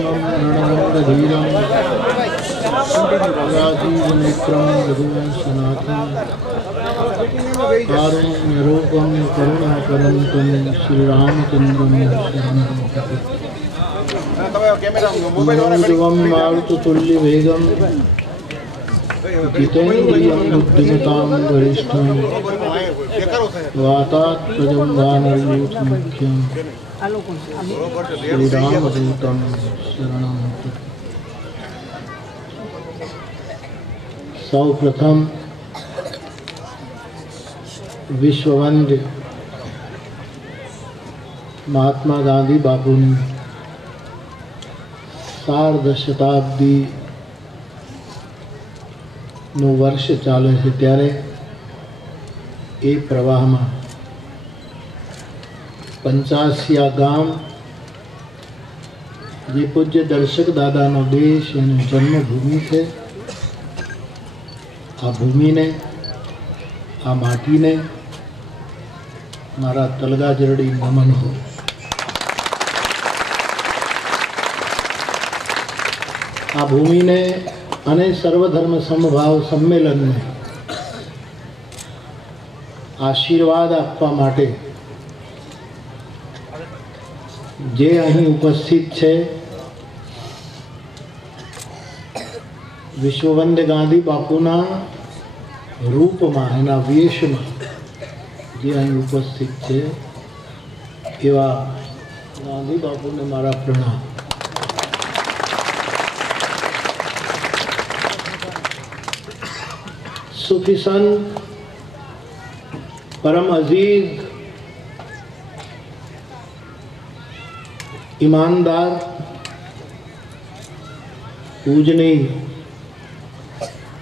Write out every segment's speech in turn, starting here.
श्यामं रणवंगधीरं राजीवनेत्रं रघुवंशनाथं कारुण्यरूपं करुणाकरं तं श्रीरामचन्द्रं शरणं प्रपद्ये। मारुततुल्यवेगं जितेन्द्रियं बुद्धिमतां वरिष्ठं वातात्मजं वानरयूथमुख्यं श्रीरामदूतं शरणं प्रपद्ये। सौ प्रथम विश्ववंद्य महात्मा गांधी बापूनी सार्ध शताब्दी નું વર્ષ ચાલે છે ત્યારે એ પ્રવાહમાં 85 ગામ જે પૂજ્ય દર્શક દાદાનો દેશ એની જન્મભૂમિ છે, આ ભૂમિને, આ માટીને મારા તલગાજરડી નમન હો। આ ભૂમિને અને સર્વધર્મ સમભાવ સંમેલનને આશીર્વાદ આપવા માટે જે અહીં ઉપસ્થિત છે, વિશ્વવંદ્ય ગાંધી બાપુના રૂપમાં, એના વેશમાં જે અહીં ઉપસ્થિત છે એવા ગાંધી બાપુને મારા પ્રણામ। सूफी संत, परम अजीज, ईमानदार, पूजनीय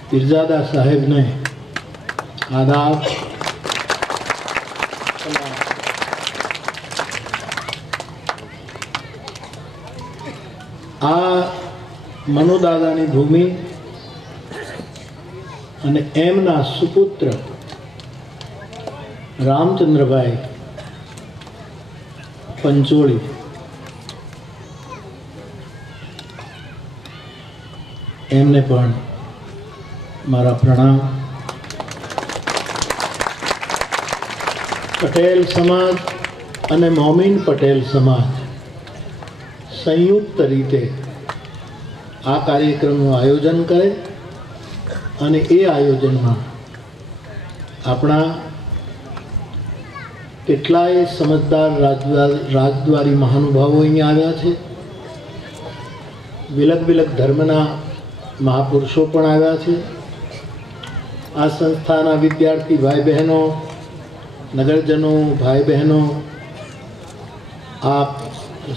पीरजादा साहेब ने आदाब। आ मनोदादानी भूमि અને એમના સુપુત્ર રામચંદ્રભાઈ પંચોળી એમને પણ મારા પ્રણામ। પટેલ સમાજ અને મોમીન પટેલ સમાજ સંયુક્ત રીતે આ કાર્યક્રમનું આયોજન કરે અને એ આયોજનમાં આપણા કેટલાય સમજદાર રાજદ્વારી મહાનુભાવો અહીંયા આવ્યા છે, વિલગ વિલગ ધર્મના મહાપુરુષો પણ આવ્યા છે। આ સંસ્થાના વિદ્યાર્થી ભાઈ બહેનો, નગરજનો, ભાઈ બહેનો, આપ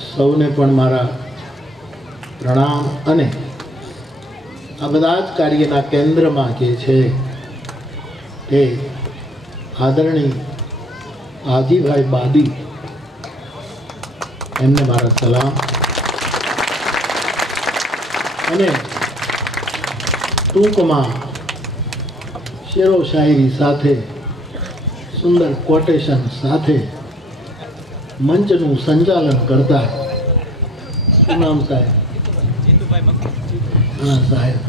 સૌને પણ મારા પ્રણામ। અને આ બધા જ કાર્યના કેન્દ્રમાં જે છે તે આદરણીય આજીભાઈ બાદી, એમને મારા સલામ। અને ટૂંકમાં શેરો શાયરી સાથે, સુંદર કોટેશન સાથે મંચનું સંચાલન કરતા શું નામ સાહેબ? હા સાહેબ,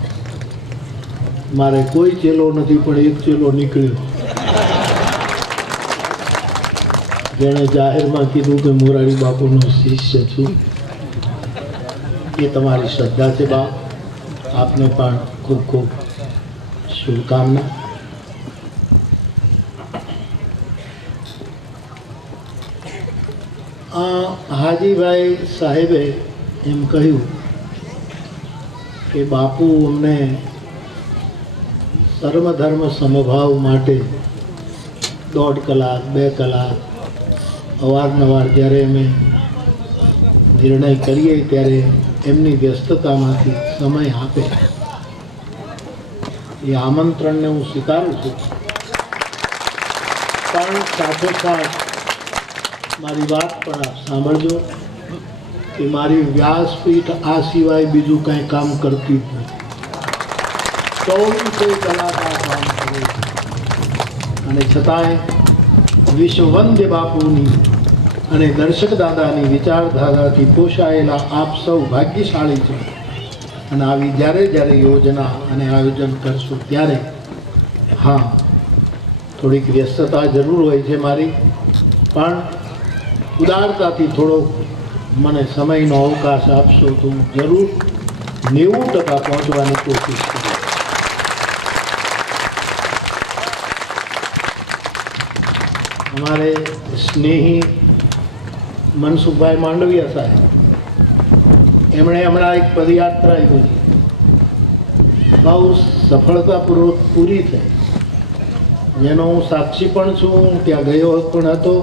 મારે કોઈ ચેલો નથી પણ એક ચેલો નીકળ્યો, જેણે જાહેરમાં કીધું કે મોરારી બાપુનો શિષ્ય છું। એ તમારી શ્રદ્ધા છે બાપ, આપને પણ ખૂબ ખૂબ શુભકામના। હાજીભાઈ સાહેબે એમ કહ્યું કે બાપુ અમને સર્વધર્મ સમભાવ માટે 1.5 કલાક 2 કલાક અવારનવાર જ્યારે અમે નિર્ણય કરીએ ત્યારે એમની વ્યસ્તતામાંથી સમય આપે, એ આમંત્રણને હું સ્વીકારું છું। પણ સાથોસાથ મારી વાત પણ આપ સાંભળજો કે મારી વ્યાસપીઠ આ સિવાય બીજું કંઈ કામ કરતી જ નથી। 24 કલાક આ કામ કરે છે અને છતાંય વિશ્વવંદ્ય બાપુની અને દર્શક દાદાની વિચારધારાથી પોષાયેલા આપ સૌ ભાગ્યશાળી છો. અને આવી જ્યારે જ્યારે યોજના અને આયોજન કરશું ત્યારે હા થોડીક વ્યસ્તતા જરૂર હોય છે મારી, પણ ઉદારતાથી થોડો મને સમયનો અવકાશ આપશો તો હું જરૂર 90% પહોંચવાની કોશિશ કરીશ. हमारे स्नेही मनसुखभाई मांडविया साहेब एमणे हमણાં एक पदयात्रा योजी, बहु सफलतापूर्वक पूरी થઈ, જેનો હું સાક્ષી પણ છું. ત્યાં ગયો પણ હતો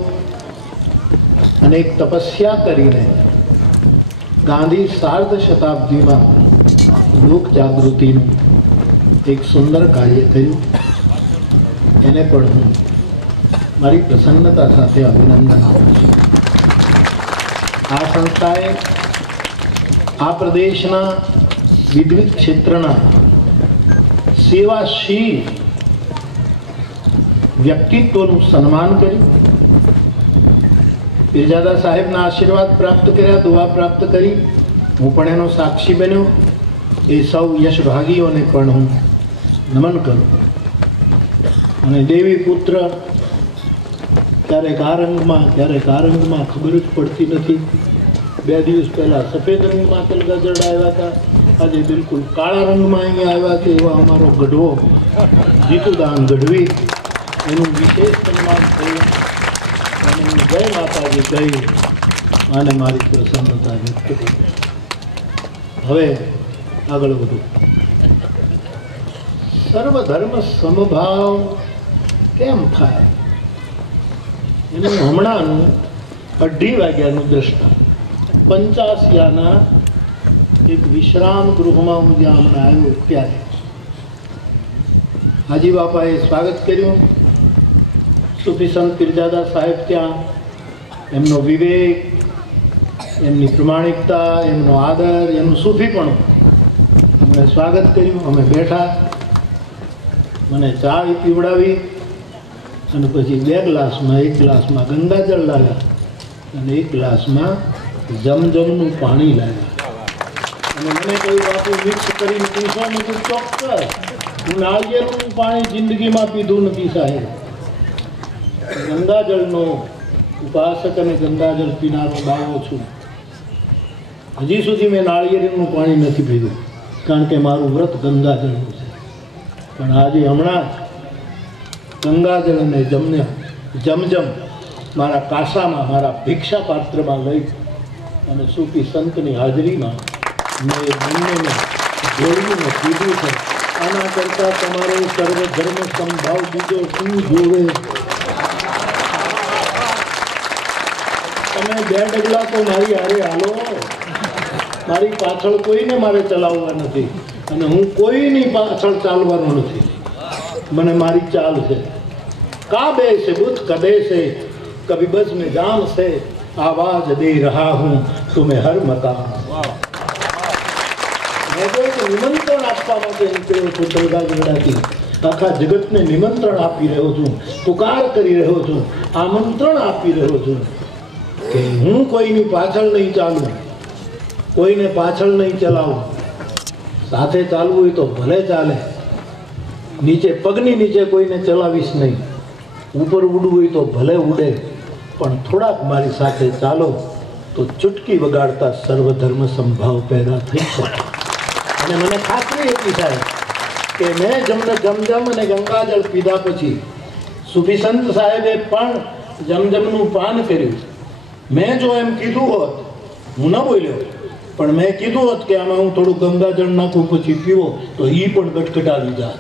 અને એક તપસ્યા કરીને ગાંધી સાર્ધ શતાબ્દીમાં લોક જાગૃતિનું એક સુંદર કાર્ય થયું. એને પણ હું મારી પ્રસન્નતા સાથે અભિનંદન આપું છું. આ સંસ્થાએ આ પ્રદેશના વિદ્યુત ક્ષેત્રના સેવાશીલ વ્યક્તિત્વનું સન્માન કર્યું. પીરજાદા સાહેબના આશીર્વાદ પ્રાપ્ત કર્યા, દુઆ પ્રાપ્ત કરી. હું પણ એનો સાક્ષી બન્યો. એ સૌ યશભાગીઓને પણ હું નમન કરું. અને દેવી પુત્ર ક્યારેક આ રંગમાં ક્યારેક આ રંગમાં ખબર જ પડતી નથી. 2 દિવસ પહેલાં સફેદ રંગમાં તલગાજરડા આવ્યા હતા, આજે બિલકુલ કાળા રંગમાં અહીંયા આવ્યા છે. એવા અમારો ગઢવો જીતુદાન ગઢવી, એનું વિશેષ સન્માન થયું અને હું જય માતાજી કહી અને મારી પ્રસન્નતા વ્યક્ત કરી. હવે આગળ વધુ. સર્વધર્મ સમભાવ કેમ થાય એનું હમણાંનું 2:30 વાગ્યાનું દ્રષ્ટાંત. 85 એક વિશ્રામ ગૃહમાં હું જ્યાં હમણાં આવ્યો ત્યારે હાજી બાપાએ સ્વાગત કર્યું. સૂફી સંત પીરજાદા સાહેબ ત્યાં એમનો વિવેક, એમની પ્રમાણિકતા, એમનો આદર, એમનું સૂફીપણું એમણે સ્વાગત કર્યું. અમે બેઠા, મને ચા પીવડાવી અને પછી 2 ગ્લાસમાં, 1 ગ્લાસમાં ગંગાજળ લાવ્યા અને 1 ગ્લાસમાં જમજમનું પાણી લાવ્યા. અને મને કહ્યું બાપુ મિક્સ કરીને પીશો? મેં કીધું ચોક્કસ, હું નાળિયેરનું પાણી જિંદગીમાં પીધું નથી સાહેબ. ગંગાજળનો ઉપાસક અને ગંગાજળ પીનારો બાવો છું. હજી સુધી મેં નાળિયેરનું પાણી નથી પીધું, કારણ કે મારું વ્રત ગંગાજળનું છે. પણ આજે હમણાં ગંગાજળ અને જમજમ મારા કાસામાં, મારા ભિક્ષા પાત્રમાં લઈ અને સૂફી સંતની હાજરીમાં મેં બંનેને જોડીને કીધું છે. આના કરતાં તમારે સર્વધર્મ સમભાવ બીજો શું જોવે? તમે 2 ડગલા તો મારી હારે હાલો. મારી પાછળ કોઈને મારે ચલાવવા નથી અને હું કોઈની પાછળ ચાલવાનો નથી. મને મારી ચાલ છે. काबे से बुत कदे से कभी बस में जान से आवाज दे रहा हूँ तुम्हें हर मकान. मैं तो निमंत्रण आपवा માટે નીકળ્યો છું. તલગાજરડાથી આખા જગતને નિમંત્રણ આપી રહ્યો છું, પુકાર કરી રહ્યો છું, આમંત્રણ આપી રહ્યો છું કે હું કોઈની પાછળ નહીં ચાલું, કોઈને પાછળ નહીં ચલાવું. સાથે ચાલવું હોય તો ભલે ચાલે, નીચે પગની નીચે કોઈને ચલાવીશ નહીં. ઉપર ઉડવું હોય તો ભલે ઉડે, પણ થોડાક મારી સાથે ચાલો તો ચૂટકી વગાડતા સર્વધર્મ સંભાવ પેદા થઈ શકે. અને મને ખાતરી એટલી થાય કે મેં જમજમ અને ગંગાજળ પીધા પછી સૂફી સંત સાહેબે પણ જમજમનું પાન કર્યું. મેં જો એમ કીધું હોત, હું ન બોલ્યો, પણ મેં કીધું હોત કે આમાં હું થોડું ગંગાજળ નાખું પછી પીવો, તો એ પણ ગટગટાવી જાત.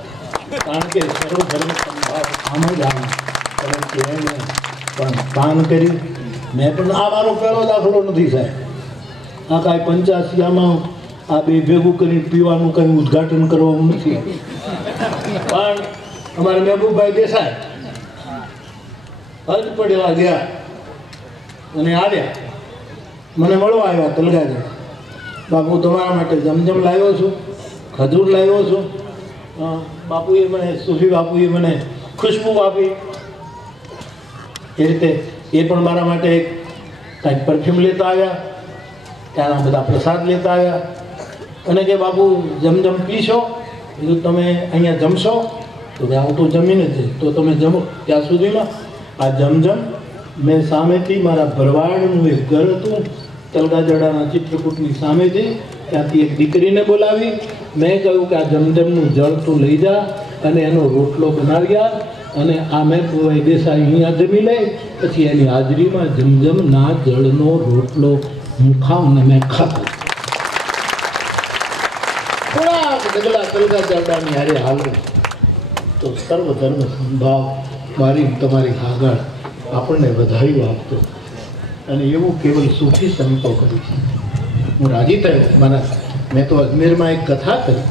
કારણ કે સર્વધર્મ સંભાવ આમ જ આવે. પરંતુ એને પણ પાન કર્યું. મેં પણ આ મારો પહેલો દાખલો નથી સાહેબ. આ કાંઈ 85 આ 2 ભેગું કરીને પીવાનું કંઈ ઉદ્ઘાટન કરવાનું નથી. પણ અમારે મહેબૂબભાઈ દેસાઈ હજ પડેલા ગયા અને આવ્યા, મને મળવા આવ્યા તલગાજળ. બાપુ તમારા માટે જમજમ લાવ્યો છું, ખજૂર લાવ્યો છું. બાપુએ મને, સૂફી બાપુએ મને ખુશ્બુ આપી. એ રીતે એ પણ મારા માટે એક કાંઈક પરફ્યુમ લેતા આવ્યા, ત્યાંના બધા પ્રસાદ લેતા આવ્યા અને કે બાપુ જમજમ પીશો, કીધું તમે અહીંયા જમશો? તો કે હું તો જમીને જ તો તમે જમો. ત્યાં સુધીમાં આ જમજમ મેં સામેથી મારા ભરવાડનું એક ઘર હતું તલગાજડાના ચિત્રકૂટની સામેથી, ત્યાંથી એક દીકરીને બોલાવી. મેં કહ્યું કે આ જમજમનું જળ તું લઈ જા અને એનો રોટલો બનાવ્યા અને આ મેં દેસાઈ અહીંયા જમી લે, પછી એની હાજરીમાં જમજમના જળનો રોટલો હું ખાઉં ને મેં ખાધો. થોડાક ડગલા તલગાજડાની હારે હાલો તો સર્વ ધર્મ સંભાવ મારી તમારી આગળ આપણને વધાયું આપતો. અને એવું કેવલ સૂફી સંતો કરી છે. હું રાજી થયો. મેં તો અજમેરમાં એક કથા કરી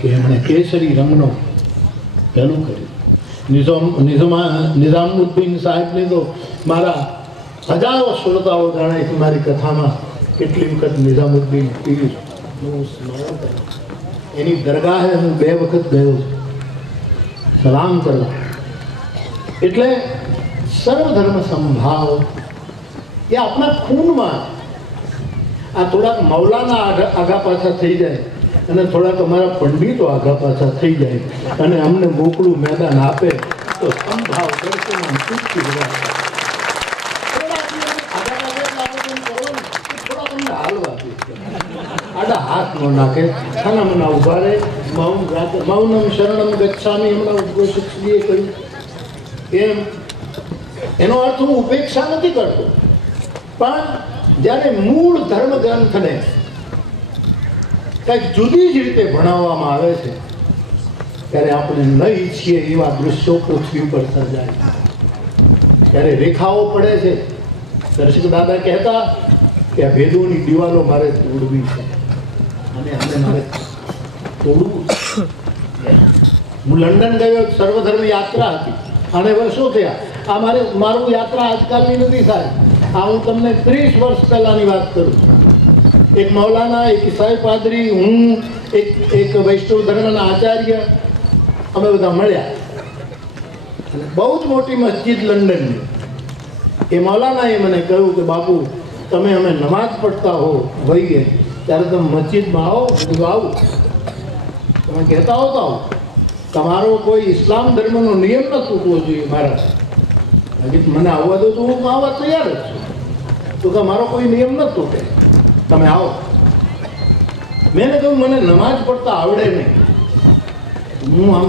કે એમણે કેસરી રંગનો પહેલું કર્યું. નિઝામુદ્દીન સાહેબને તો મારા હજારો શ્રોતાઓ જાણે છે. મારી કથામાં કેટલી વખત નિઝામુદ્દીન પીરનું સ્મરણ કર્યું. એની દરગાહે હું 2 વખત ગયો છું સલામ કરવા. એટલે સર્વધર્મ સંભાવ એ આપણા ખૂનમાં. આ થોડાક મૌલાના આગા પાછા થઈ જાય અને થોડાક અમારા પંડિતો આગા પાછા થઈ જાય અને અમને મોકળું મેદાન આપે તો સંભાવ દર્શનમાં ચૂકી ગયા. થોડા તમને હાલવા આડા હાથ ન નાખે, ખાના મના ઉભા રહે. મૌનમ શરણમ ગચ્છામિ હમણાં ઉદ્ઘોષિતજીએ કહ્યું એમ. એનો અર્થ હું ઉપેક્ષા નથી કરતો, પણ જ્યારે મૂળ ધર્મ ગ્રંથને કંઈક જુદી જ રીતે ભણાવવામાં આવે છે ત્યારે આપણે ન ઈચ્છીએ એવા દૃશ્યો પૃથ્વી ઉપર સર્જાય. ત્યારે રેખાઓ પડે છે. દર્શક દાદા કહેતા કે આ ભેદોની દિવાલો મારે તોડવી છે અને અમે મારે તોડવું છે. હું લંડન ગયો, સર્વધર્મ યાત્રા હતી, અને વર્ષો થયા. આ મારું યાત્રા આજકાલની નથી સાહેબ. આ હું તમને 30 વર્ષ પહેલાની વાત કરું. એક મૌલાના, એક ઈસાઈ પાદરી, હું, એક વૈષ્ણવ ધર્મના આચાર્ય, અમે બધા મળ્યા. અને બહુ જ મોટી મસ્જિદ લંડનની. એ મૌલાનાએ મને કહ્યું કે બાપુ તમે અમે નમાઝ પડતા હો હોઈએ ત્યારે તમે મસ્જિદમાં આવો. બધું આવું તમે કહેતા હો તો આવો. તમારો કોઈ ઇસ્લામ ધર્મનો નિયમ ન તૂટવો જોઈએ મારા. મને આવવા દો તો હું આવવા તૈયાર જ છું. તો કે મારો કોઈ નિયમ ન તૂટે, તમે આવો. મેં કહ્યું મને નમાઝ પડતા આવડે નહીં. હું આમ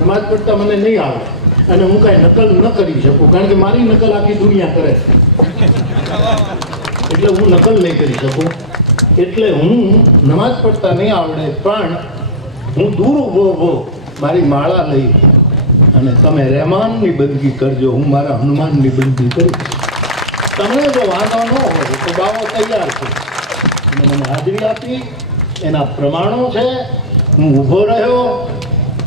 નમાઝ પડતા મને નહીં આવડે અને હું કાંઈ નકલ ન કરી શકું, કારણ કે મારી નકલ આખી દુનિયા કરે છે. એટલે હું નકલ નહીં કરી શકું. એટલે હું નમાઝ પડતા નહીં આવડે, પણ હું દૂર ઊભો મારી માળા લઈ અને તમે રહેમાનની બંદગી કરજો, હું મારા હનુમાનની બંદગી કરું. તમને જો વાંધો ન હોય તો બાવો તૈયાર છે. અને મને હાજરી આપી, એના પ્રમાણો છે. હું ઊભો રહ્યો.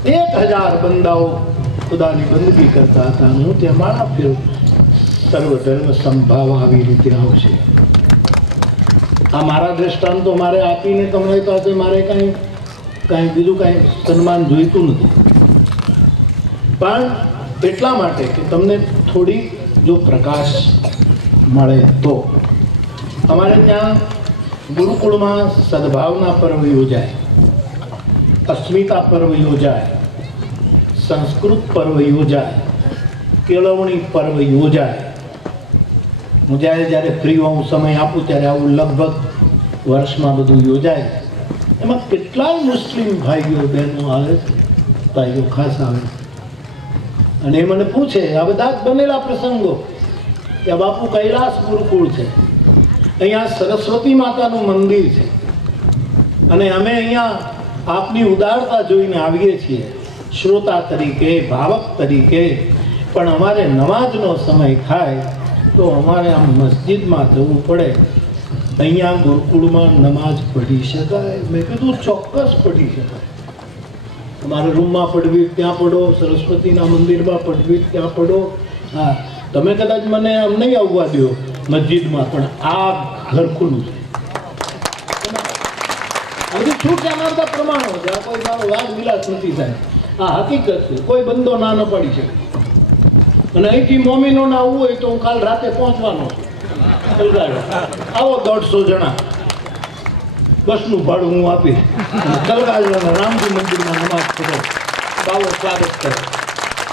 1000 બંદાઓ ખુદાની બંદગી કરતા હતા અને હું ત્યાં માળા ફેરવું. સર્વધર્મ સંભાવ આવી રીતે આવશે. આ મારા દ્રષ્ટાંતો મારે આપીને તમારી પાસે મારે કાંઈ બીજું કાંઈ સન્માન જોઈતું નથી, પણ એટલા માટે કે તમને થોડી જો પ્રકાશ મળે તો. અમારે ત્યાં ગુરુકુળમાં સદભાવના પર્વ યોજાય, અસ્મિતા પર્વ યોજાય, સંસ્કૃત પર્વ યોજાય, કેળવણી પર્વ યોજાય. હું જ્યારે ફ્રી હોઉં, સમય આપું ત્યારે આવું લગભગ વર્ષમાં બધું યોજાય. એમાં કેટલાય મુસ્લિમ ભાઈઓ બહેનો આવે છે, ભાઈઓ ખાસ આવે અને એ મને પૂછે, આ બધા જ બનેલા પ્રસંગો કે બાપુ કૈલાસ ગુરુકુળ છે, અહીંયા સરસ્વતી માતાનું મંદિર છે અને અમે અહીંયા આપની ઉદારતા જોઈને આવીએ છીએ શ્રોતા તરીકે, ભાવક તરીકે, પણ અમારે નમાજનો સમય થાય તો અમારે આમ મસ્જિદમાં જવું પડે. અહીંયા ગુરુકુળમાં નમાજ પઢી શકાય? મેં કીધું ચોક્કસ પઢી શકાય. તમારે રૂમમાં પડવી ત્યાં પડો, સરસ્વતીના મંદિરમાં પડવી ત્યાં પડો. હા, તમે કદાચ મને આમ નહીં આવવા દો મસ્જિદમાં, પણ આ ઘર ખુલ્લું છે. હજી છૂટ્યા મારતા પ્રમાણો છે. આ કોઈ મારો વાદ વિલાસ નથી થાય. આ હકીકત છે. કોઈ બંદો ના ન પડી શકે. અને અહીંથી મોમીનો ના આવવું હોય તો હું કાલ રાતે પહોંચવાનો છું. કલગાડો આવો 150 જણા બસનું ભાડું હું આપી કલગાડવાના રામજી મંદિરમાં નમાઝ કરો, બાવો સ્વાગત કરે,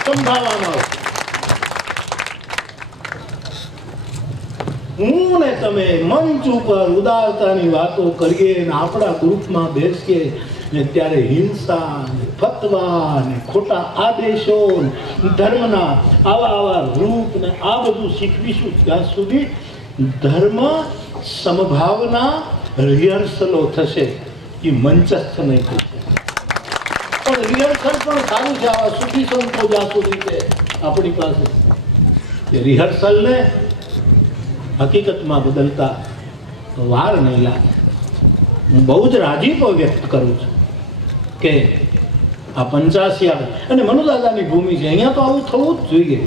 સંભાળવામાં આવે. હું ને તમે મંચ ઉપર ઉદારતાની વાતો કરીએ ને આપણા ગ્રુપમાં બેસીએ ને ત્યારે હિંસા ને ફતવા ને ખોટા આદેશો ધર્મના આવા રૂપ ને આ બધું શીખવીશું ત્યાં સુધી ધર્મ સમભાવના રિહર્સલો થશે, એ મંચસ્થ નહીં થશે. પણ રિહર્સલ પણ સારું છે. આવા સુખી સંતો જ્યાં સુધી છે આપણી પાસે એ રિહર્સલને હકીકતમાં બદલતા વાર નહીં લાગે. હું બહુ જ રાજીપો વ્યક્ત કરું છું કે આ 85 આવે અને મનુદાદાની ભૂમિ છે, અહીંયા તો આવું થવું જ જોઈએ,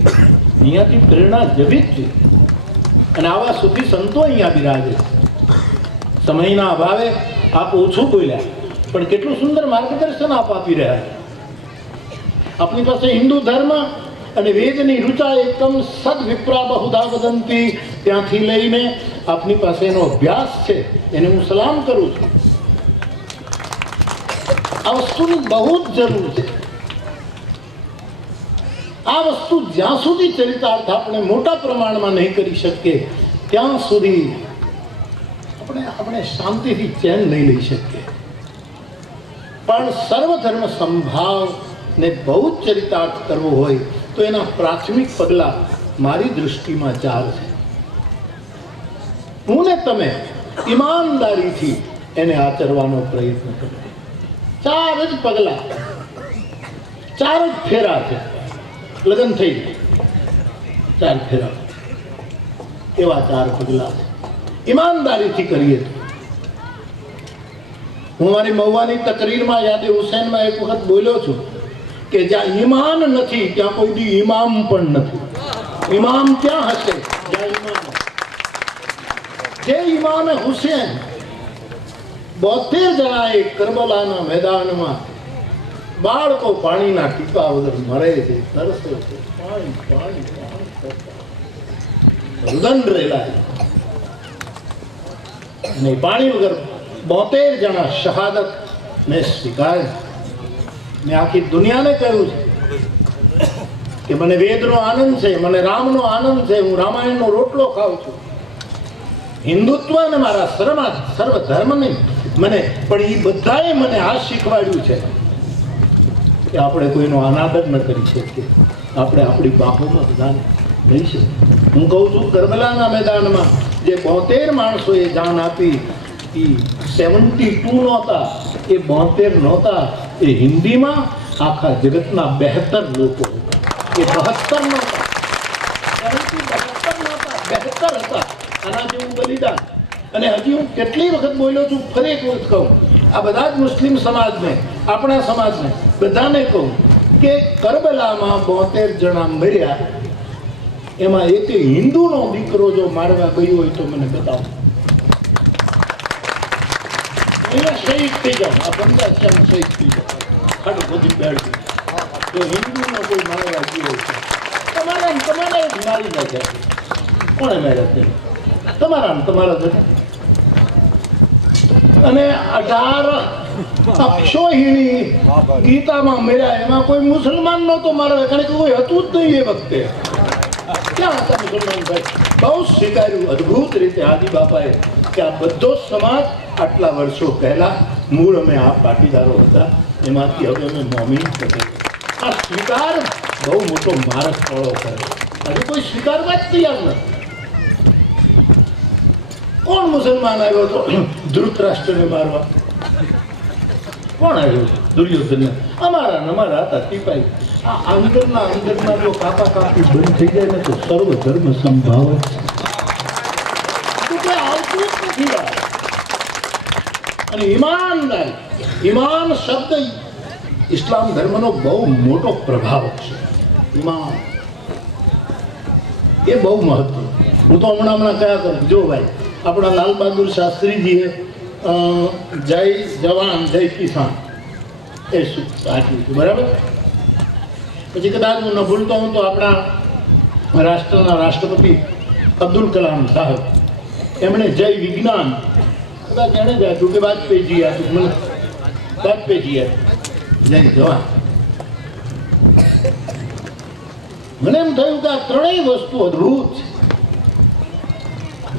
અહીંયાથી પ્રેરણા જવી જ જોઈએ. અને આવા સુખી સંતો અહીંયા બિરાજે. સમયના અભાવે આપ ઓછું બોલ્યા, પણ કેટલું સુંદર માર્ગદર્શન આપ આપી રહ્યા. આપની પાસે હિન્દુ ધર્મ અને વેદની ઋચા એકમ સદ વિપ્રા બહુધા વદંતી ત્યાંથી લઈને આપની પાસે એનો અભ્યાસ છે, એને હું સલામ કરું છું. આ વસ્તુની બહુ જ જરૂર છે. આ વસ્તુ જ્યાં સુધી ચરિતાર્થ આપણે મોટા પ્રમાણમાં નહીં કરી શકીએ ત્યાં સુધી આપણે શાંતિથી ચેન નહીં લઈ શકીએ. પણ સર્વધર્મ સંભાવ ને બહુ જ ચરિતાર્થ કરવો હોય તો એના પ્રાથમિક પગલા મારી દૃષ્ટિમાં 4 છે. હું ને તમે ઈમાનદારીથી એને આચરવાનો પ્રયત્ન કરો. 4 જ પગલા, 4 જ ફેરા છે. લગ્ન થઈ 4 ફેરા, એવા 4 પગલા છે. ઈમાનદારીથી કરીએ તો. હું મારી મહુવાની તકરીરમાં યાદે હુસૈનમાં એક વખત બોલ્યો છું કે જ્યાં ઈમાન નથી ત્યાં કોઈ દી ઇમામ પણ નથી. ઇમામ ક્યાં હશે જ્યાં ઈમાન. જે ઇમામે હુસૈન 72 જણાએ કરબલાના મેદાનમાં બાળકો પાણીના ટીપા વગર મરે છે, તરસે છે, પાણી પાણી પાણી રુદન રેલાય અને પાણી વગર 72 જણા શહાદત ને સ્વીકારે. મેં આખી દુનિયાને કહ્યું છે કે મને વેદનો આનંદ છે, મને રામનો આનંદ છે, હું રામાયણનો રોટલો ખાઉં છું. હિન્દુત્વ અને મારા સર્વ ધર્મને મને પણ એ બધાએ મને આ શીખવાડ્યું છે કે આપણે કોઈનો અનાદર ન કરી શકીએ, આપણે આપણી બાહોમાં બધાને લઈ શકીએ. હું કહું છું કરબલાના મેદાનમાં જે 72 માણસોએ જાન આપી એ 72 નહોતા, એ 72 નહોતા, એ હિન્દીમાં આખા જગતના 72 લોકો હતા. એ 72 નહોતા, 72 હતા. આના જેવું બલિદાન. અને હજી હું કેટલી વખત બોલ્યો છું, ફરી એક વખત કહું, આ બધા જ મુસ્લિમ સમાજને, આપણા સમાજને બધાને કહું કે કરબલામાં 72 જણા મર્યા, એમાં એક હિન્દુનો દીકરો જો મારવા ગયો હોય તો મને બતાવો. અહીંયા શહીદ થઈ જાઓ, આ 85 શહીદ થઈ જાઓ, ખાડો બધી બેઠ જો હિન્દુનો કોઈ મારવા ગયો છે તમારા જ મારી નાખ્યા. કોણે માર્યા છે? તમારા જ. અને 18 અક્ષોહિણી ગીતામાં મળ્યા, એમાં કોઈ મુસલમાન નહોતો મારવા, કારણ કે કોઈ હતું જ નહીં એ વખતે. ક્યાં હતા મુસલમાન ભાઈ? બહુ સ્વીકાર્યું અદભુત રીતે આદિ બાપાએ કે આ બધો સમાજ આટલા વર્ષો પહેલા મૂળ અમે આ પાટીદારો હતા, એમાંથી હવે અમે મોમીન થયા. આ સ્વીકાર બહુ મોટો મારક ફળો કરે. હજુ કોઈ સ્વીકારવા જ તૈયાર નથી. કોણ મુસલમાન આવ્યો હતો ધૃતરાષ્ટ્રને મારવા? કોણ આવ્યું? દુર્યોધન. અમારા હતા ટીપાઈ. આ અંદરના જો કાપા કાપી બંધ થઈ જાય ને તો સર્વ ધર્મ સંભાવ આવતું જ નથી. અને ઈમાનદારી, ઈમાન શબ્દ ઇસ્લામ ધર્મનો બહુ મોટો પ્રભાવ છે. ઈમાન એ બહુ મહત્વ. હું તો હમણાં કયા કરું, જો ભાઈ આપણા લાલ બહાદુર શાસ્ત્રીજીએ જય જવાન જય કિસાન એ આપ્યું હતું, બરાબર. પછી કદાચ હું ન ભૂલતો હું તો આપણા રાષ્ટ્રના રાષ્ટ્રપતિ અબ્દુલ કલામ સાહેબ એમણે જય વિજ્ઞાન કદાચ એણે જ આપ્યું કે વાજપેયીજી આપ્યું, મને વાજપેયીજી આપ્યું જય જવાન. મને એમ થયું કે આ ત્રણેય વસ્તુ અદભુત છે.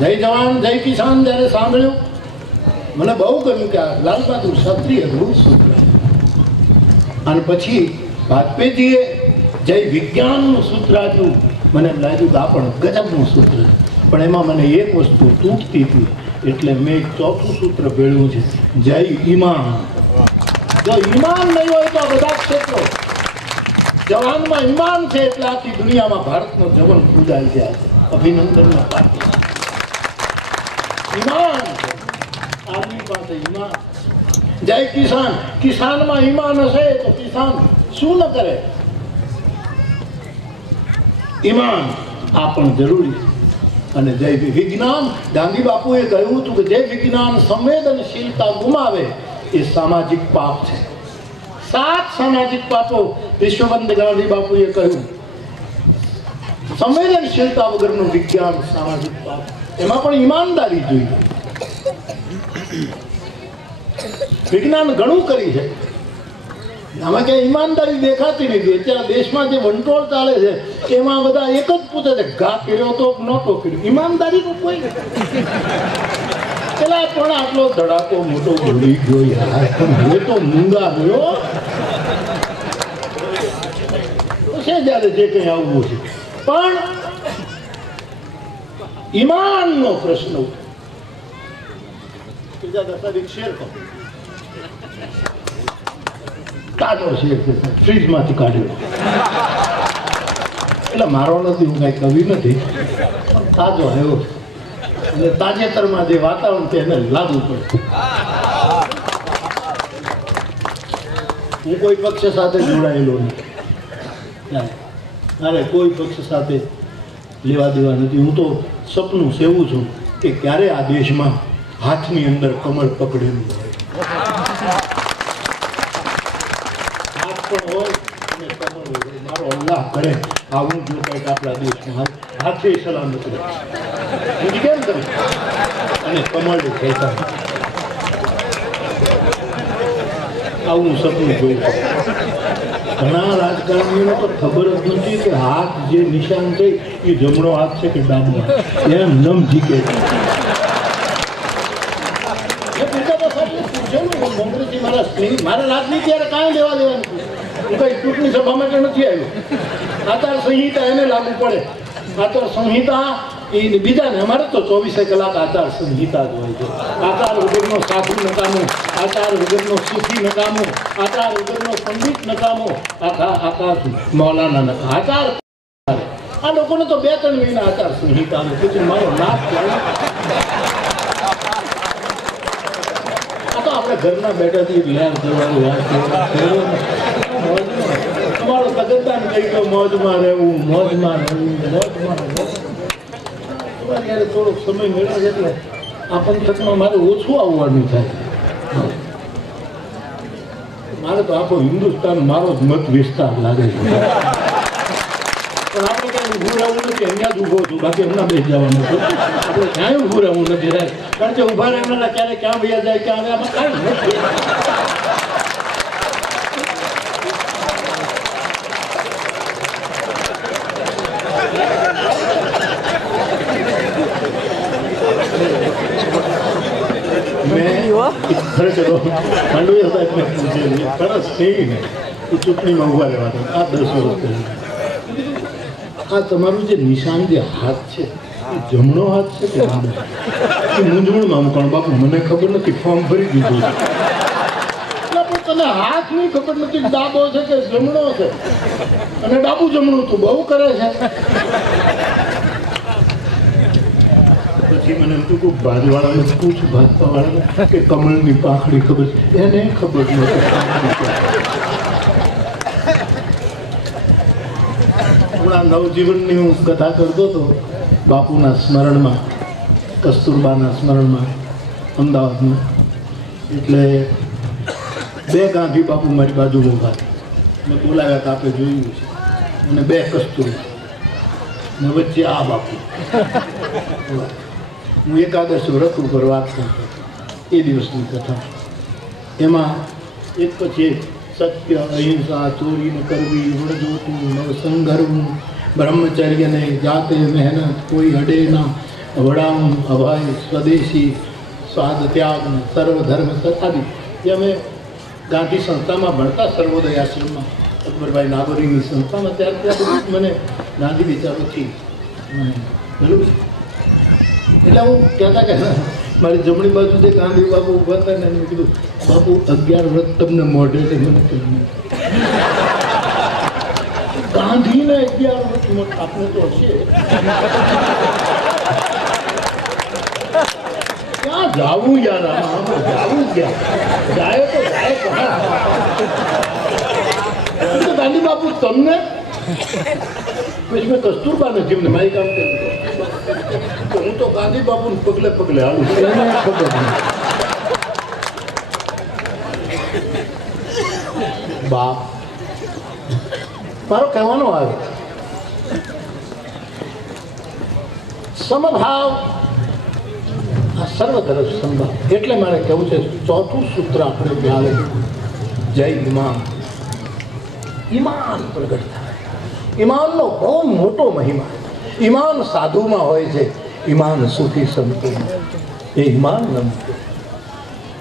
જય જવાન જય કિસાન જ્યારે સાંભળ્યું મને બહુ ગમ્યું કે આ લાલ બહાદુર શાસ્ત્રી અદભુત સૂત્ર. અને પછી વાજપેયીજીએ જય વિજ્ઞાનનું સૂત્ર આપ્યું. મને એમ લાગ્યું કે આ પણ ગજબનું સૂત્ર, પણ એમાં મને એક વસ્તુ તૂટતી હતી, એટલે મેં એક ચોથું સૂત્ર ભેળ્યું છે, જય ઈમાન. જો ઈમાન નહીં હોય તો આ બધા ક્ષેત્રો, જવાનમાં ઈમાન છે એટલે આખી દુનિયામાં ભારતનો જવાન પૂજાય છે. અભિનંદનના પાત્ર ઈમાન છે, આર્મી પાસે ઈમાન. જય કિસાન, કિસાનમાં ઈમાન હશે તો કિસાન શું ન કરે. ઈમાન આ પણ જરૂરી છે. અને જય વિજ્ઞાન, ગાંધી બાપુએ કહ્યું હતું કે જે વિજ્ઞાન સંવેદનશીલતા ગુમાવે એ સામાજિક પાપ છે. 7 સામાજિક પાપો વિશ્વબંધ ગાંધી બાપુએ કહ્યું. સંવેદનશીલતા વગરનું વિજ્ઞાન સામાજિક પાપ, એમાં પણ ઈમાનદારી જોઈએ. વિજ્ઞાન ઘણું કરી છે, આમાં ક્યાંય ઈમાનદારી દેખાતી નથી. અત્યારે દેશમાં જે વંટોળ ચાલે છે એમાં બધા એક જ પૂછે છે, ઘા કર્યો તો નહોતો કર્યો. ઈમાનદારી તો કોઈ પેલા પણ આટલો ધડાકો મોટો ભૂલી ગયો યાર, એ તો મૂંગા ગયો છે જયારે જે કઈ આવવું છે. પણ ઈમાનનો પ્રશ્ન શેર કરો, તાજો શેર છે, ફ્રીજમાંથી કાઢ્યો. એટલે મારો નથી, હું કઈ કવિ નથી, પણ તાજો આવ્યો. અને તાજેતરમાં જે વાતાવરણ છે એને લાગુ પડે. હું કોઈ પક્ષ સાથે જોડાયેલો નથી, મારે કોઈ પક્ષ સાથે લેવા દેવા નથી. હું તો સપનું સેવું છું કે ક્યારે આ દેશમાં હાથની અંદર કમળ પકડેલું હોય, હાથ પણ હોય અને કમળ હોય. મારો અલ્લાહ કરે આવું જો કંઈક આપણા દેશમાં હાથે સલામત રહે, બીજી કેમ કરે અને કમળ કહેતા આવું સપનું જોયું. ઘણા રાજકારણીઓને તો ખબર જ નથી કે હાથ જે નિશાન છે એ જમણો હાથ છે કે ડાબો હાથ, એમ નમ જીકે છે. મારા રાજનીતિ યારે કાંઈ લેવા દેવા નથી. હું કઈ ચૂંટણી સભા માટે નથી આવ્યો. આચાર સંહિતા એને લાગુ પડે. આચાર સંહિતા એ બીજાને, અમારે તો 24 કલાક આચાર સંહિતા જ હોય છે. આચાર વગરનો સાધુ નકામો, આચાર વગરનો સૂફી નકામો, આચાર વગરનો પંડિત નકામો, આચાર મૌલાના નકામો. આચાર આ લોકોને તો 2-3 મહિના આચાર સંહિતા પછી મારો નાશ થાય. આપણે ઘરના બેઠાથી લેર જવાનું, તમારો તગદાન કહી ગયો મોજમાં રહેવું, મોજમાં રહેવું, મોજમાં રહેવું. ત્યારે થોડોક સમય મેળવે છે એટલે આ પંથકમાં મારે ઓછું આવવાનું થાય. મારે તો આખો હિન્દુસ્તાન મારો જ મત વિસ્તાર લાગે છે. પણ આપણે ક્યાંય ઊભું રહેવું નથી, અહીંયા જ ઊભો છું, બાકી હમણાં બેસી જવાનું છું. આપણે ક્યાંય ઊભું રહેવું નથી રહે, કારણ કે ઊભા રહેવાના ક્યારે ક્યાં ભૈયા જાય ક્યાં આવે કાંઈ નથી. ચૂંટણીમાં ઉભા રહેવાનું આ 10 વર્ષ. આ તમારું જે નિશાન જે હાથ છે એ જમણો હાથ છે કે ડાબો? એ મૂંઝવણમાં મૂકવાનું. બાપુ મને ખબર નથી, ફોર્મ ભરી દીધું છે. પણ તને હાથ ની ખબર નથી ડાબો છે કે જમણો છે, અને ડાબુ જમણું તું બહુ કરે છે. પછી મને એમ તું કોઈ ભાજવાળાને પૂછ, ભાજપા વાળાને કે કમળની પાંખડી ખબર છે, એને ખબર નથી. આપણા નવજીવનની હું કથા કરતો હતો બાપુના સ્મરણમાં, કસ્તુરબાના સ્મરણમાં અમદાવાદમાં. એટલે 2 ગાંધી બાપુ મારી બાજુ ઉભા મેં બોલાવ્યા હતા, આપણે જોયું છે. અને 2 કસ્તુરબા ને વચ્ચે આ બાપુ. હું એકાદશ વ્રત ઉપર વાત કરતો એ દિવસની કથા. એમાં એક પછી એક સત્ય, અહિંસા, ચોરી ન કરવી, વડજોતું, નવસંગરવું, બ્રહ્મચર્યને, જાતે મહેનત, કોઈ અડે ના, વડાવું, અભય, સ્વદેશી, સ્વાદ ત્યાગ, સર્વધર્મ સતાદી. જે અમે ગાંધી સંસ્થામાં ભણતા સર્વોદય આશ્રમમાં અકબરભાઈ નાગોરીની સંસ્થામાં ત્યાં મને ગાંધી વિચારોથી બરાબર. એટલે હું કહેતા કે મારી જમણી બાજુ જે ગાંધી બાપુ ઉભા હતા ને મેં કીધું બાપુ 11 વ્રત તમને મોઢે છે મને કહ્યું ગાંધીને 11 વ્રત આપણે તો હશે ક્યાં જાવું યાર આમાં જાવું ક્યાં જાય તો જાય ગાંધી બાપુ તમને પછી મેં કસ્તુરબાને જેમને મારી કામ કર્યું તો હું તો ગાંધી બાપુને પગલે પગલે હાલું એને ખબર નહીં. બાપ મારો કહેવાનો આવે સમભાવ આ સર્વધર્મ સંભાવ. એટલે મારે કહેવું છે ચોથું સૂત્ર આપણે ધ્યાન જય ઇમાન. ઈમાન પ્રગટ થાય. ઈમાનનો બહુ મોટો મહિમા. ઈમાન સાધુમાં હોય છે, ઈમાન સુખી સંતોમાં. એ ઈમાન ન મૂકે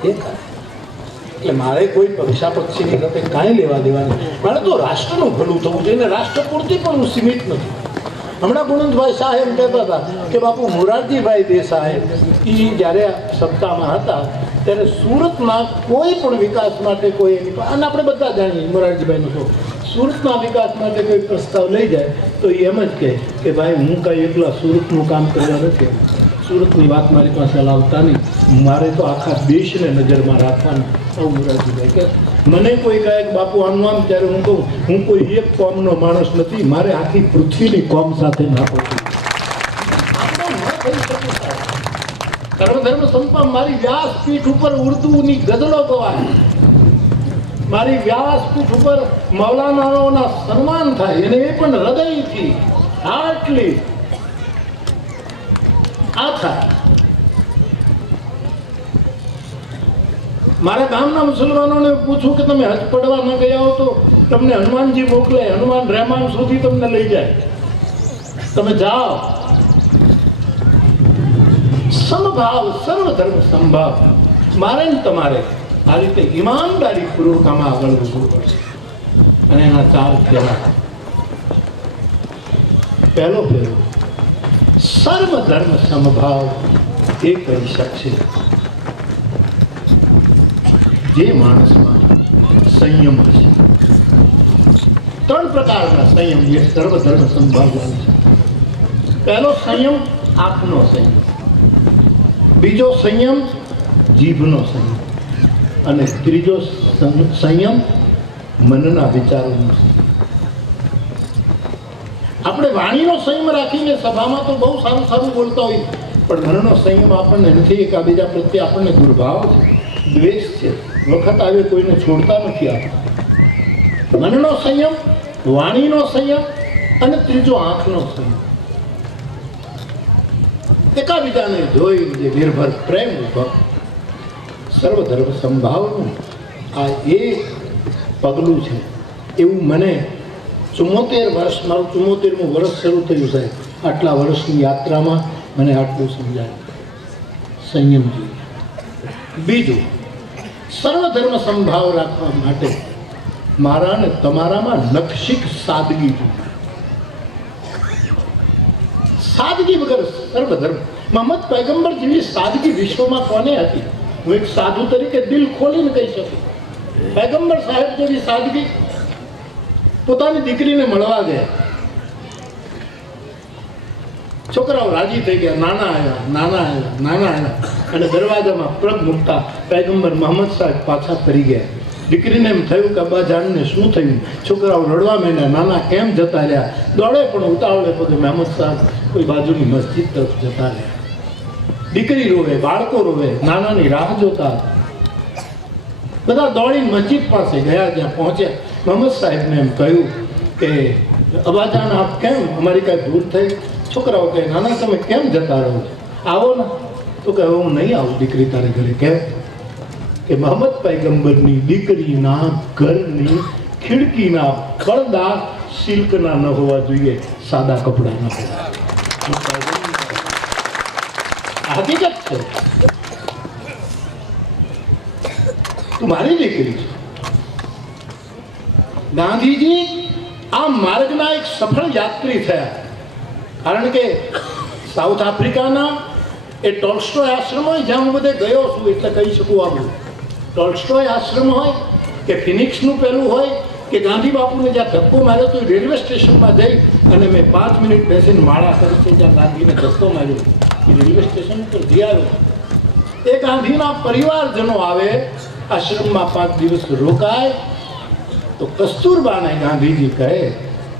એટલે મારે કોઈ પરીક્ષા પક્ષીની સાથે કાંઈ લેવા દેવા નહીં. મારે તો રાષ્ટ્રનું ભલું થવું જોઈએ ને રાષ્ટ્ર પૂરતી પણ હું સીમિત નથી. હમણાં ગુણવંતભાઈ સાહેબ કહેતા હતા કે બાપુ મોરારજીભાઈ દેસાઈ એ જ્યારે સત્તામાં હતા ત્યારે સુરતમાં કોઈ પણ વિકાસ માટે કોઈ એની અને આપણે બધા જાણીએ મોરારજીભાઈનો શો સુરતના વિકાસ માટે કોઈ પ્રસ્તાવ લઈ જાય તો એ એમ જ કહે કે ભાઈ હું કાંઈ એકલા સુરતનું કામ કરવા નથી, સુરતની વાત મારી પાસે લાવતા નહીં, મારે તો આખા દેશને નજરમાં રાખવાનું. આવું મોરારજીભાઈ કહે. મને કોઈ કહે કે બાપુ આનું આમ ત્યારે હું કહું હું કોઈ એક કોમનો માણસ નથી, મારે આખી પૃથ્વીની કોમ સાથે ના પહોંચવું. સર્વધર્મ સંપા મારી વ્યાસપીઠ ઉપર ઉર્દુની ગઝલો ગવાય, મારી વ્યાસપીઠ ઉપર મૌલાનાઓના સન્માન થાય અને એ પણ હૃદયથી હાર્ટલી આ થાય. મારા ગામના મુસલમાનોને પૂછું કે તમે હજ પડવા ન ગયા હો તો તમને હનુમાનજી મોકલે, હનુમાન રહેમાન સુધી તમને લઈ જાય, તમે જાઓ. સમભાવ સર્વધર્મ સંભાવ. મારે ને તમારે આ રીતે ઈમાનદારી પૂર્વક આમાં આગળ વધવું પડશે. અને એના 4 ફેરા. પહેલો ફેરો સર્વધર્મ સમભાવ એ કરી શકશે જે માણસમાં સંયમ હશે. 3 પ્રકારના સંયમ એ સર્વધર્મ સંભાવ છે. પહેલો સંયમ આંખનો સંયમ, બીજો સંયમ જીભનો સંયમ અને ત્રીજો સંયમ મનના વિચારોનો સંયમ. આપણે વાણીનો સંયમ રાખીને સભામાં તો બહુ સારું સારું બોલતા હોઈએ પણ મનનો સંયમ આપણને નથી. એકાબીજા પ્રત્યે આપણને દુર્ભાવ છે, દ્વેષ છે, વખત આવે કોઈને છોડતા નથી આપણે. મનનો સંયમ, વાણીનો સંયમ અને ત્રીજો આંખનો સંયમ. એકાબીજાને જોઈ જે નિર્ભર પ્રેમ ઉભો સર્વધર્મ સંભાવનું આ એક પગલું છે. એવું મને 74 વર્ષ, મારું 74મું વર્ષ શરૂ થયું સાહેબ. આટલા વર્ષની યાત્રામાં મને આટલું સમજાયું. સંયમ જોઈએ. બીજું, સર્વધર્મ સંભાવ રાખવા માટે મારા ને તમારામાં લક્ષિક સાદગી જોઈએ. સાદગી વગર સર્વધર્મ. મોહમ્મદ પૈગંબર જેવી સાદગી વિશ્વમાં કોને હતી? હું એક સાધુ તરીકે દિલ ખોલીને કહી શકું. પૈગંબર સાહેબ જેવી સાદગી. પોતાની દીકરીને મળવા ગયા, છોકરાઓ રાજી થઈ ગયા, નાના આવ્યા, નાના આવ્યા, નાના આવ્યા અને દરવાજામાં પગ મૂકતા પૈગંબર મોહમ્મદ સાહેબ પાછા ફરી ગયા. દીકરીને એમ થયું કે અબ્બાજાનને શું થયું? છોકરાઓ રડવા માંડ્યા, નાના કેમ જતા રહ્યા? દોડે પણ ઉતાવળે પગે મોહમ્મદ સાહેબ કોઈ બાજુની મસ્જિદ તરફ જતા રહ્યા. દીકરી રોવે, બાળકો રોવે, નાનાની રાહ જોતા. બધા દોડીને મસ્જિદ પાસે ગયા. જ્યાં પહોંચ્યા મોહમ્મદ સાહેબને એમ કહ્યું કે અબ્બાજાન આપ કેમ, અમારી કાંઈ ભૂલ થઈ? છોકરાઓ કહે નાના તમે કેમ જતા રહો? આવો ને તો કહે હું નહીં આવું દીકરી તારે ઘરે. કે મોહમ્મદ પૈગંબરની દીકરીના ઘરની ખિડકીના પડદા સિલ્કના ન હોવા જોઈએ, સાદા કપડા ન હોવા. હકીકત છે. તું મારી દીકરી છે. ગાંધીજી આ માર્ગના એક સફળ યાત્રી થયા, કારણ કે સાઉથ આફ્રિકાના એ ટોલ્સ્ટોય આશ્રમ હોય જ્યાં હું બધે ગયો છું એટલે કહી શકું. આપણું ટોલ્સ્ટોય આશ્રમ હોય કે ફિનિક્સનું પેલું હોય કે ગાંધી બાપુને જ્યાં ધક્કો માર્યો તો રેલવે સ્ટેશનમાં જઈ અને મેં 5 મિનિટ બેસીને માળા કરી છે જ્યાં ગાંધીને ધક્કો માર્યો એ રેલવે સ્ટેશન ઉપર જઈ આવ્યો. એ ગાંધીના પરિવારજનો આવે આશ્રમમાં 5 દિવસ રોકાય તો કસ્તુરબાને ગાંધીજી કહે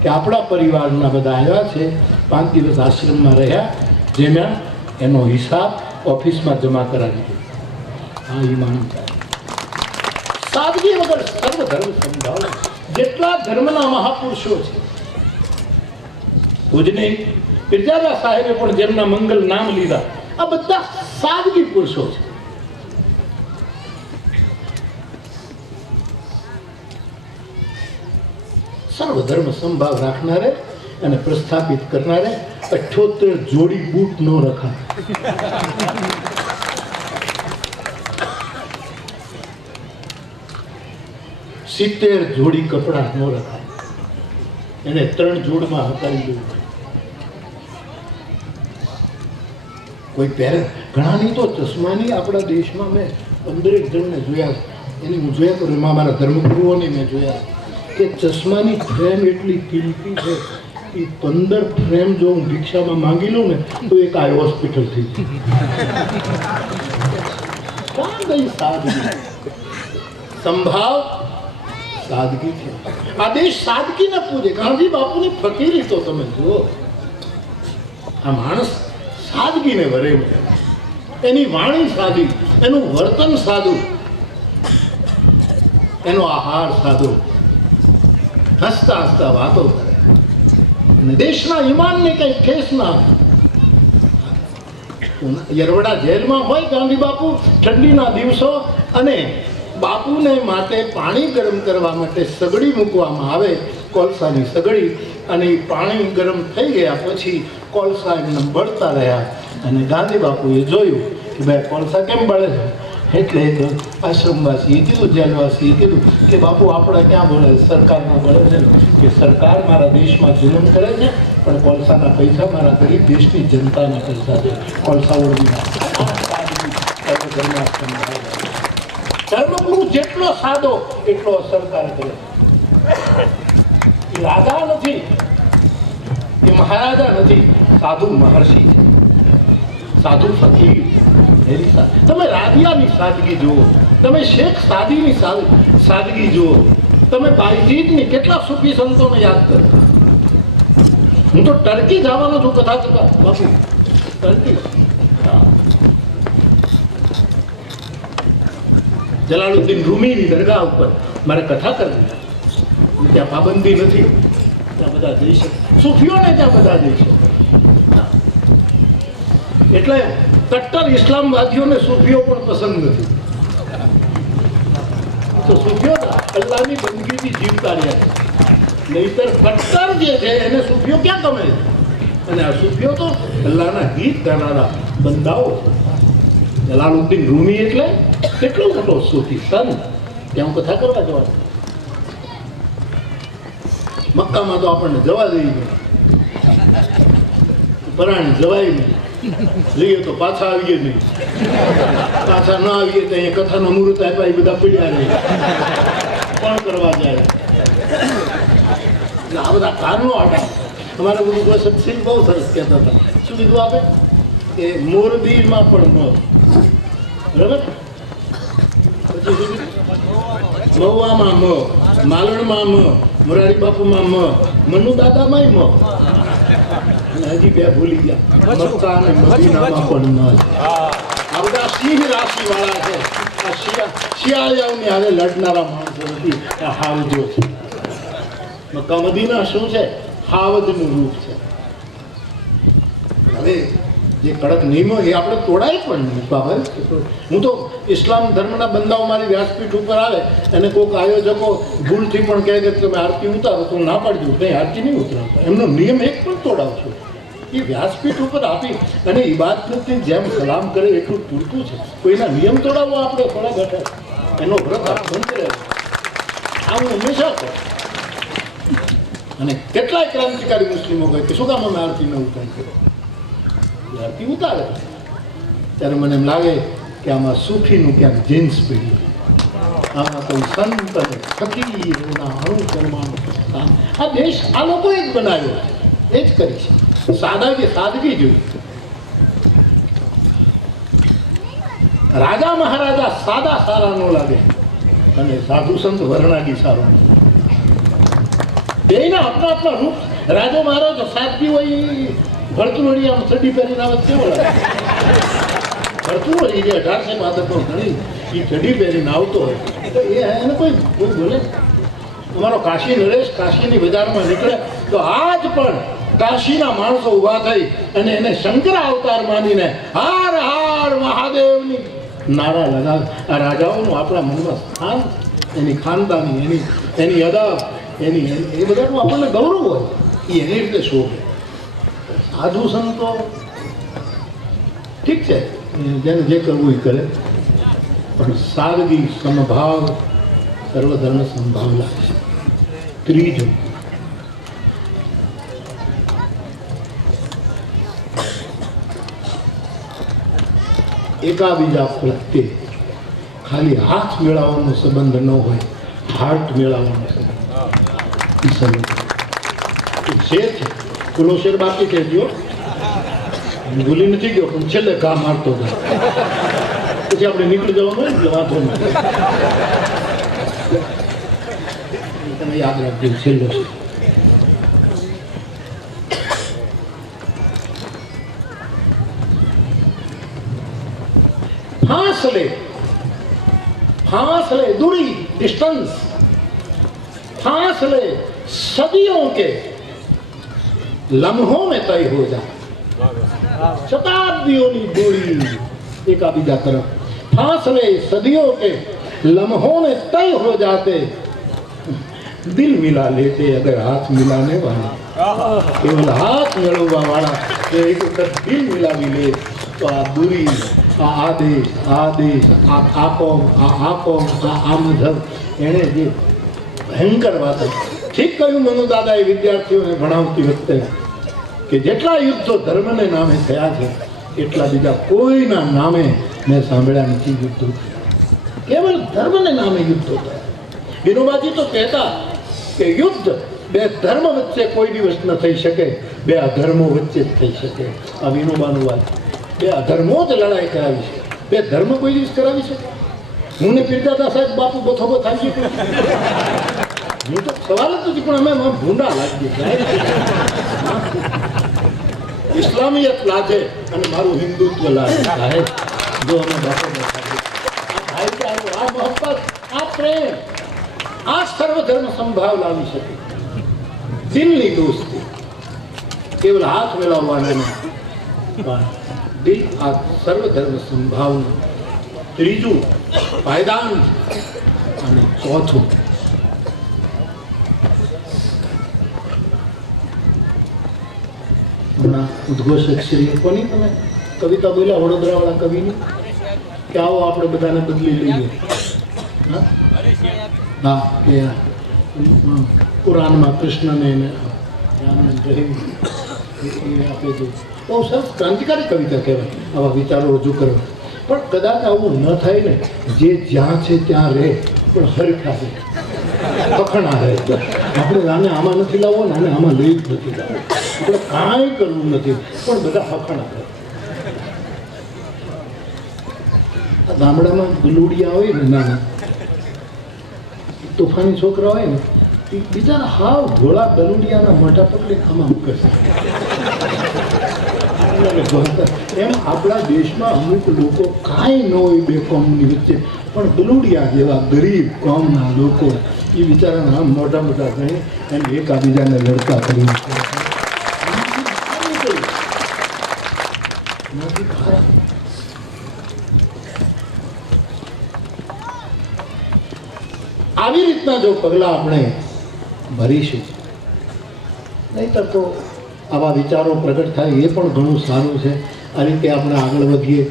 કે આપણા પરિવારના બધા આવ્યા છે, 5 દિવસ આશ્રમમાં રહ્યા, જેમાં એનો હિસાબ ઓફિસમાં જમા કરાવી દે. હા, એ માણસ સાદગી વગર સર્વ ધર્મ સમજાવો. જેટલા ધર્મના મહાપુરુષો છે, પૂજનીય પીરજાદા સાહેબે પણ જેમના મંગલ નામ લીધા, આ બધા સાદગી પુરુષો છે. સર્વ ધર્મ સંભાવ રાખનારે અને પ્રસ્થાપિત કરનારે 78 જોડી બૂટ ન રખાય. 70 જોડી કપડા ન રખાય. એને 3 જોડમાં હકારી દેવું. કોઈ પહેરે ઘણાની તો ચશ્માની આપણા દેશમાં મેં 15 જણને જોયા. એની હું જોયા કરું, એમાં મારા ધર્મગુરુઓની મેં જોયા કે ચશ્માની ફ્રેમ એટલી કિંમતી છે એ 15 ફ્રેમ જો હું ભિક્ષામાં માંગી લઉં ને તો એક આ હોસ્પિટલ થઈ જાય. સાદગી સંભાવ સાદગી છે. આ દેશ સાદગીને પૂજે. ગાંધી બાપુની ફકીરી તો તમે જુઓ. આ માણસ સાદગીને વરેલું, એની વાણી સાદી, એનું વર્તન સાદું, એનો આહાર સાદો, હસતા હસતા વાતો કરે અને દેશના ઈમાનને કઈ ઠેસ ના. યરવડા જેલમાં હોય ગાંધી બાપુ ઠંડીના દિવસો અને બાપુને માટે પાણી ગરમ કરવા માટે સગડી મૂકવામાં આવે, કોલસાની સગડી, અને એ પાણી ગરમ થઈ ગયા પછી કોલસા એમને બળતા રહ્યા અને ગાંધી બાપુએ જોયું કે ભાઈ કોલસા કેમ બળે છે. એટલે આશ્રમવાસીએ કીધું, જેલવાસીએ કીધું કે બાપુ આપણે ક્યાં બોલે, સરકારમાં બોલે છે કે સરકાર મારા દેશમાં જુલમ કરે છે પણ કોલસાના પૈસા મારા ગરીબ દેશની જનતાના પૈસા છે. કોલસા ધર્મગુરુ જેટલો સાદો એટલો અસરકાર કરે. એ રાજા નથી, એ મહારાજા નથી, સાધુ મહર્ષિ છે, સાધુ ફકીર. તમે રાધિયાની સાદગી જુઓ, તમે શેખ સાદીની સાદગી જુઓ, તમે બાયજીદની કેટલા સુફી સંતોને યાદ કરો. હું તો ટર્કી જવાનો છું કથા કરતા બાપુ. ટર્કી જલાલુદ્દીન રૂમીની દરગાહ ઉપર મારે કથા કરવી. ત્યાં પાબંદી નથી, ત્યાં બધા જઈ શકે, સુફીઓને ત્યાં બધા જઈ શકે. એટલે કટ્ટર ઇસ્લામવાદીઓને સૂફીઓ પણ પસંદ નથી. તો સૂફીઓ અલ્લાહની બંદગીથી જીવતા રહ્યા છે. નહીતર કટ્ટર જે છે એને સૂફીઓ ક્યાં ગમે છે? અને આ સૂફીઓ તો અલ્લાહના ગીત ગાનારા બંદાઓ છે. જલાલુદ્દીન રૂમી એટલે કેટલો મોટો સૂફી સંત. ત્યાં હું કથા કરવા જવા. મક્કામાં તો આપણને જવા દઈ ગયો, પરાણી જવાય નહીં. જઈએ તો પાછા આવીએ નહીં, પાછા ના આવીએ તો અહીંયા કથાના મુહૂર્ત આપ્યા એ બધા પીડ્યા રહે. કોણ કરવા જાય? આ બધા કારણો આટા. અમારા ગુરુ સત્સિંહ બહુ સરસ કહેતા હતા. શું કીધું આપે કે મોરબીમાં પણ ન, બરાબર, પછી મહુવામાં મ, માલણમાં મ, મોરારી બાપુમાં મ, મનુ દાદામાં મ. હજી બે ભૂલી ગયા, મક્કા અને મદીનામાં પણ ન. આ બધા સિંહ રાશિ વાળા છે. આ શિયાળાઓની હારે લડનારા માણસો નથી, આ હાવજો છે. મક્કા મદીના શું છે? હાવજનું રૂપ છે. હવે જે કડક નિયમો એ આપણે તોડાય પણ નહીં બાબા. હું તો ઇસ્લામ ધર્મના બંદાઓ મારી વ્યાસપીઠ ઉપર આવે અને કોઈક આયોજકો ભૂલથી પણ કહે કે તમે આરતી ઉતારો તો ના પાડી દઉં, નહીં આરતી નહીં ઉતરાવતો, એમનો નિયમ એક પણ તોડાવશો. એ વ્યાસપીઠ ઉપર આપી અને ઇબાદતની જેમ સલામ કરે એટલું પૂરતું છે. કોઈના નિયમ તોડાવવા આપણે થોડા બેઠા એનો વ્રત બંધ રહે. આ હું હંમેશા કહું. અને કેટલાય ક્રાંતિકારી મુસ્લિમો કહે કે શું કામ અમે આરતી ન ઉતારી? આરતી ઉતારે ત્યારે મને એમ લાગે કે આમાં સુફીનું ક્યાંક જીન્સ પહેર્યું, આમાં કોઈ સંત અને ફકીરોના અનુકરણનું સ્થાન. આ દેશ આ લોકોએ જ બનાવ્યો, એ જ કરી છે. સાદગી જોઈ. રાજા મહારાજા સાદા સારા ન લાગે અને સાધુ સંત વર્ણાગી સારો. બેના આપણા આપણા રૂપ. રાજો મહારાજો સાદગી હોય ભરતુવડી આમ ચડી પહેરીને આવે કેવો લાગે? ભરતુવડી જે 1852 ઘણી એ ચડી પહેરીને આવતો હોય તો એને કોઈ બોલે? અમારો કાશી નરેશ કાશીની બજારમાં નીકળે તો આજ પણ કાશીના માણસો ઉભા થઈ અને એને શંકર અવતાર માનીને હાર હાર મહાદેવની નારા લગાવે. આ રાજાઓનું આપણા મનમાં સ્થાન, એની ખાનદાની, એની અદબ, એની એ બધાનું આપણને ગૌરવ હોય. એ એની રીતે શોભે. સાધુ સંતો ઠીક છે, જેને જે કરવું એ કરે, પણ સાદગી, સમભાવ, સર્વધર્મ સંભાવ લાગે. ત્રીજું, એકાબીજા પ્રત્યે ખાલી હાથ મેળવવાનો સંબંધ ન હોય, હાર્ટ મેળવવાનો સંબંધ. શેર છે, ખુલ્લો શેર બાકી કહેજો, ભૂલી નથી ગયો પણ છેલ્લે ઘા મારતો જાય. પછી આપણે નીકળી જવાનું હોય એટલે વાંધો નહીં. તમે યાદ રાખજો, છેલ્લો છે. फासले दूरी, डिस्टेंस, फासले सदियों के लम्हों में तय हो जाए. शताब्दियों की दूरी एकाबीजा तरफ, फासले सदियों के लम्हों में तय हो जाते. दिल मिला लेते अगर हाथ मिलाने वाला, केवल हाथ मिलवा वाला एक दिल मिला भी ले तो आ दूरी, આ આદેશ, આ આપો, આ મુજબ એણે જે ભયંકર વાત ઠીક કહ્યું મનુ દાદાએ વિદ્યાર્થીઓને ભણાવતી વખતે કે જેટલા યુદ્ધો ધર્મને નામે થયા છે એટલા બીજા કોઈના નામે મેં સાંભળ્યા નથી યુદ્ધો. કેવલ ધર્મને નામે યુદ્ધો થયા. વિનોબાજી તો કહેતા કે યુદ્ધ બે ધર્મ વચ્ચે કોઈ દિવસ ન થઈ શકે, બે અધર્મો વચ્ચે જ થઈ શકે. આ વિનોબાનું વાત. બે અધર્મો જ લડાઈ કરાવી છે, બે ધર્મ કોઈ દિવસ કરાવી શકે? હું ને પીરદાદા સાહેબ બાપુ બથોબો થાય છે. હું તો સવાલ જ નથી, પણ અમે ભૂંડા લાગીએ. ઇસ્લામિયત લાગે અને મારું હિન્દુત્વ લાગે. સાહેબ જો અમે બાપુ ભાઈચારો, આ મોહબ્બત, આ પ્રેમ, આ સર્વધર્મ સંભાવ લાવી શકે. દિલની દોસ્તી, કેવલ હાથ મેળવવાના દિલ, આ સર્વધર્મ સંભાવના. ત્રીજું પાયદાન. અને ચોથું હમણાં ઉદ્ઘોષક શ્રી કોની તમે કવિતા બોલ્યા વડોદરા વાળા કવિની કે આવો આપણે બધાને બદલી લઈએ. હા, કે કુરાનમાં કૃષ્ણને રહીમ આપે છે. બહુ સરસ ક્રાંતિકારી કવિતા કહેવાય આવા વિચારો રજૂ કરવા. પણ કદાચ આવું ન થાય ને, જે જ્યાં છે ત્યાં રહે પણ હરખા રહે, વખણા રહે. આપણે આને આમાં નથી લાવવો ને આને આમાં લઈ જ નથી લાવવો, આપણે કાંઈ કરવું નથી, પણ બધા વખણા રહે. આ ગામડામાં ગુલુડિયા હોય ને, નાના તોફાની છોકરા હોય ને, બિચારા હાવ ધોળા ગલુડિયાના મોઢા પકડી આમાં મૂકે છે. એમ આપણા દેશમાં અમુક લોકો કાંઈ ન હોય બે કોમની વચ્ચે, પણ ગલુડિયા જેવા ગરીબ કોમના લોકો એ બિચારાના આમ મોટા મોટા થઈ અને એકાબીજાને લડતા કરી. નથી થાય. આવી રીતના જો પગલા આપણે ભરીશું, નહીતર તો આવા વિચારો પ્રગટ થાય એ પણ ઘણું સારું છે. આ રીતે આપણે આગળ વધીએ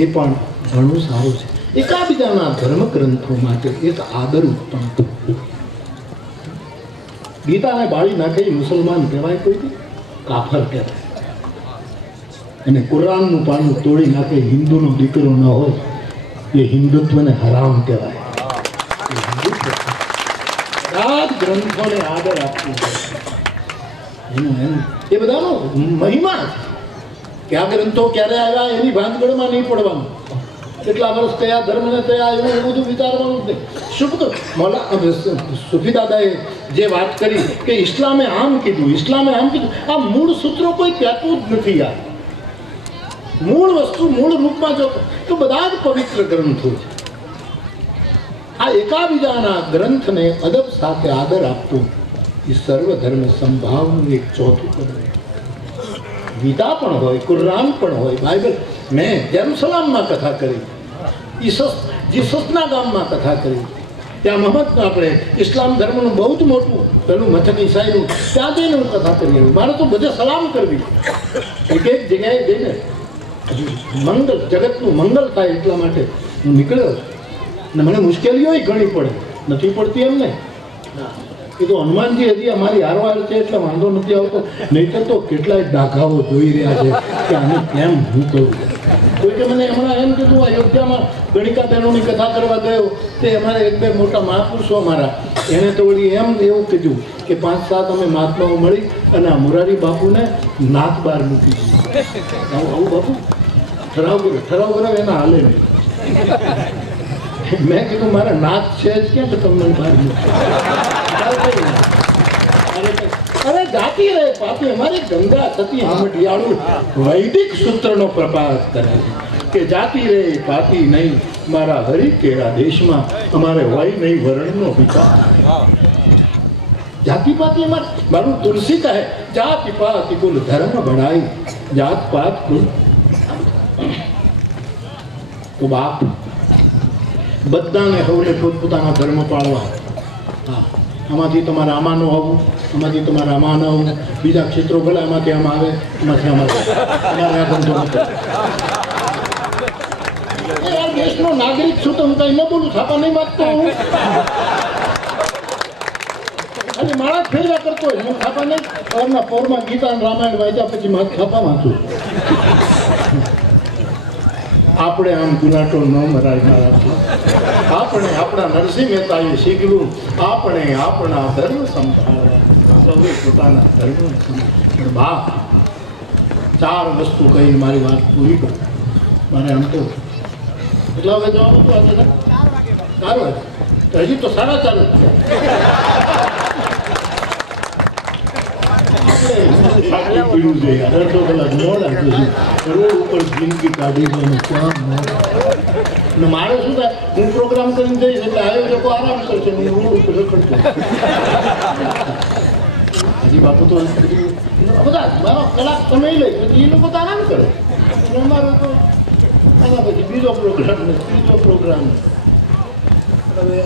એ પણ ઘણું સારું છે. એકાબીજાના ધર્મ ગ્રંથો માટે એક આદર ઉત્પન્ન થયો. ગીતાને બાળી નાખે મુસલમાન કહેવાય, કોઈ કાફર કહેવાય. અને કુરાનનું પાનું તોડી નાખે હિન્દુનો દીકરો ન હોય એ હિન્દુત્વને હરામ કહેવાય. બધા જ ગ્રંથોને આદર આપવું એ બધાનો મહિમા છે કે આ ગ્રંથો ક્યારે આવ્યા એની ભાંગગળમાં નહીં પડવાનું. કેટલા વર્ષ કયા ધર્મને કયા એવું એ બધું વિચારવાનું જ નહીં. સુફી દાદાએ જે વાત કરી કે ઇસ્લામે આમ કીધું, ઇસ્લામે આમ કીધું, આ મૂળ સૂત્રો કોઈ કહેતું જ નથી. યાર મૂળ વસ્તુ મૂળ રૂપમાં જો તો બધા જ પવિત્ર ગ્રંથો છે. આ એકાબીજાના ગ્રંથને અદબ સાથે આદર આપવું એ સર્વધર્મ સંભાવનું એક ચોથું પગલું. ગીતા પણ હોય, કુરાન પણ હોય, બાઇબલ. મેં જેરુસલામમાં કથા કરી, જીસસના ગામમાં કથા કરી. ત્યાં મહમ્મદ આપણે ઇસ્લામ ધર્મનું બહુ જ મોટું પેલું મથક ઈસાઈનું, ત્યાં જઈને હું કથા કરી. મારે તો બધે સલામ કરવી, એક એક જગ્યાએ જઈને મંગલ, જગતનું મંગલ થાય એટલા માટે હું નીકળ્યો છું. ને મને મુશ્કેલીઓ ઘણી પડે, નથી પડતી એમ ને. એ તો હનુમાનજી હજી અમારી હારવાર છે એટલે વાંધો નથી આવતો. નહીંતર તો કેટલાય ડાઘાઓ જોઈ રહ્યા છે કે આને કેમ હું કહું. કોઈ કે મને હમણાં એમ કીધું, અયોધ્યામાં ગણિકા બહેનોની કથા કરવા ગયો તે અમારે એક બે મોટા મહાપુરુષો અમારા, એણે તો વળી એવું કીધું કે 5-7 અમે મહાત્માઓ મળી અને આ મુરારી બાપુને નાક બહાર મૂકી દીધું. આવું બાપુ ઠરાવ કર્યો એના હાલે નહીં. મેં કીધું મારા નાક છે જ ક્યાં તો તમને બહાર મૂકી. અરે જાતી રહે પાપી. અમારી ગંગા સતી હામડિયાળું વૈદિક સૂત્રનો પ્રભાવ કરે છે કે જાતી રહે પાપી નહીં મારા હરિ કેળા દેશમાં, અમારે વય નહીં વર્ણનો વિચાર. જાતિ પાતિ અમારે, મારું તુલસી કહે જાતિ પાતિ કુલ ધર્મ બઢાઈ, જાત પાત કુલ. તો બાપ બધાને હવને પોતપોતાના ધર્મ પાળવા. હા, આમાંથી તમારે આમાં ન હોવું, આમાંથી તમારે આમાં ન હોવું, બીજા ક્ષેત્રો ભલે આમાંથી આમાં આવે, એમાંથી આમાં તમારે આ ધંધો નથી. દેશનો નાગરિક છું તો હું કઈ ન બોલું, છાપા નહીં વાંચતો હું. અને માણસ ફેરવા કરતો હોય, હું છાપા નહીં. એમના પોરમાં ગીતા અને રામાયણ વાંચ્યા પછી મારે છાપા વાંચું. આપણે આમ ગુનાટો ન મરાય. આપણે આપણા નરસિંહ મહેતાએ શીખવું, આપણે આપણા ધર્મ સંભાળવા, સૌએ પોતાના ધર્મ. બાપ 4 વસ્તુ કહી મારી વાત પૂરી કરું. મારે આમ તો કેટલા વાગે જવાનું હતું આજે? 4 વાગે. હજી તો 4:30 થયા. અડધો કલાક મોડા રોડ ઉપર જિંદગી કાઢી અને મારે શું થાય, હું પ્રોગ્રામ કરીને જઈશ એટલે આયોજકો આરામ કરશે, હું રોડ ઉપર રખડતો. હજી બાપુ તો બધા મારો કલાક સમય લે પછી એ લોકો તો આરામ કરે. અમારો તો એના પછી બીજો પ્રોગ્રામ ને ત્રીજો પ્રોગ્રામ. હવે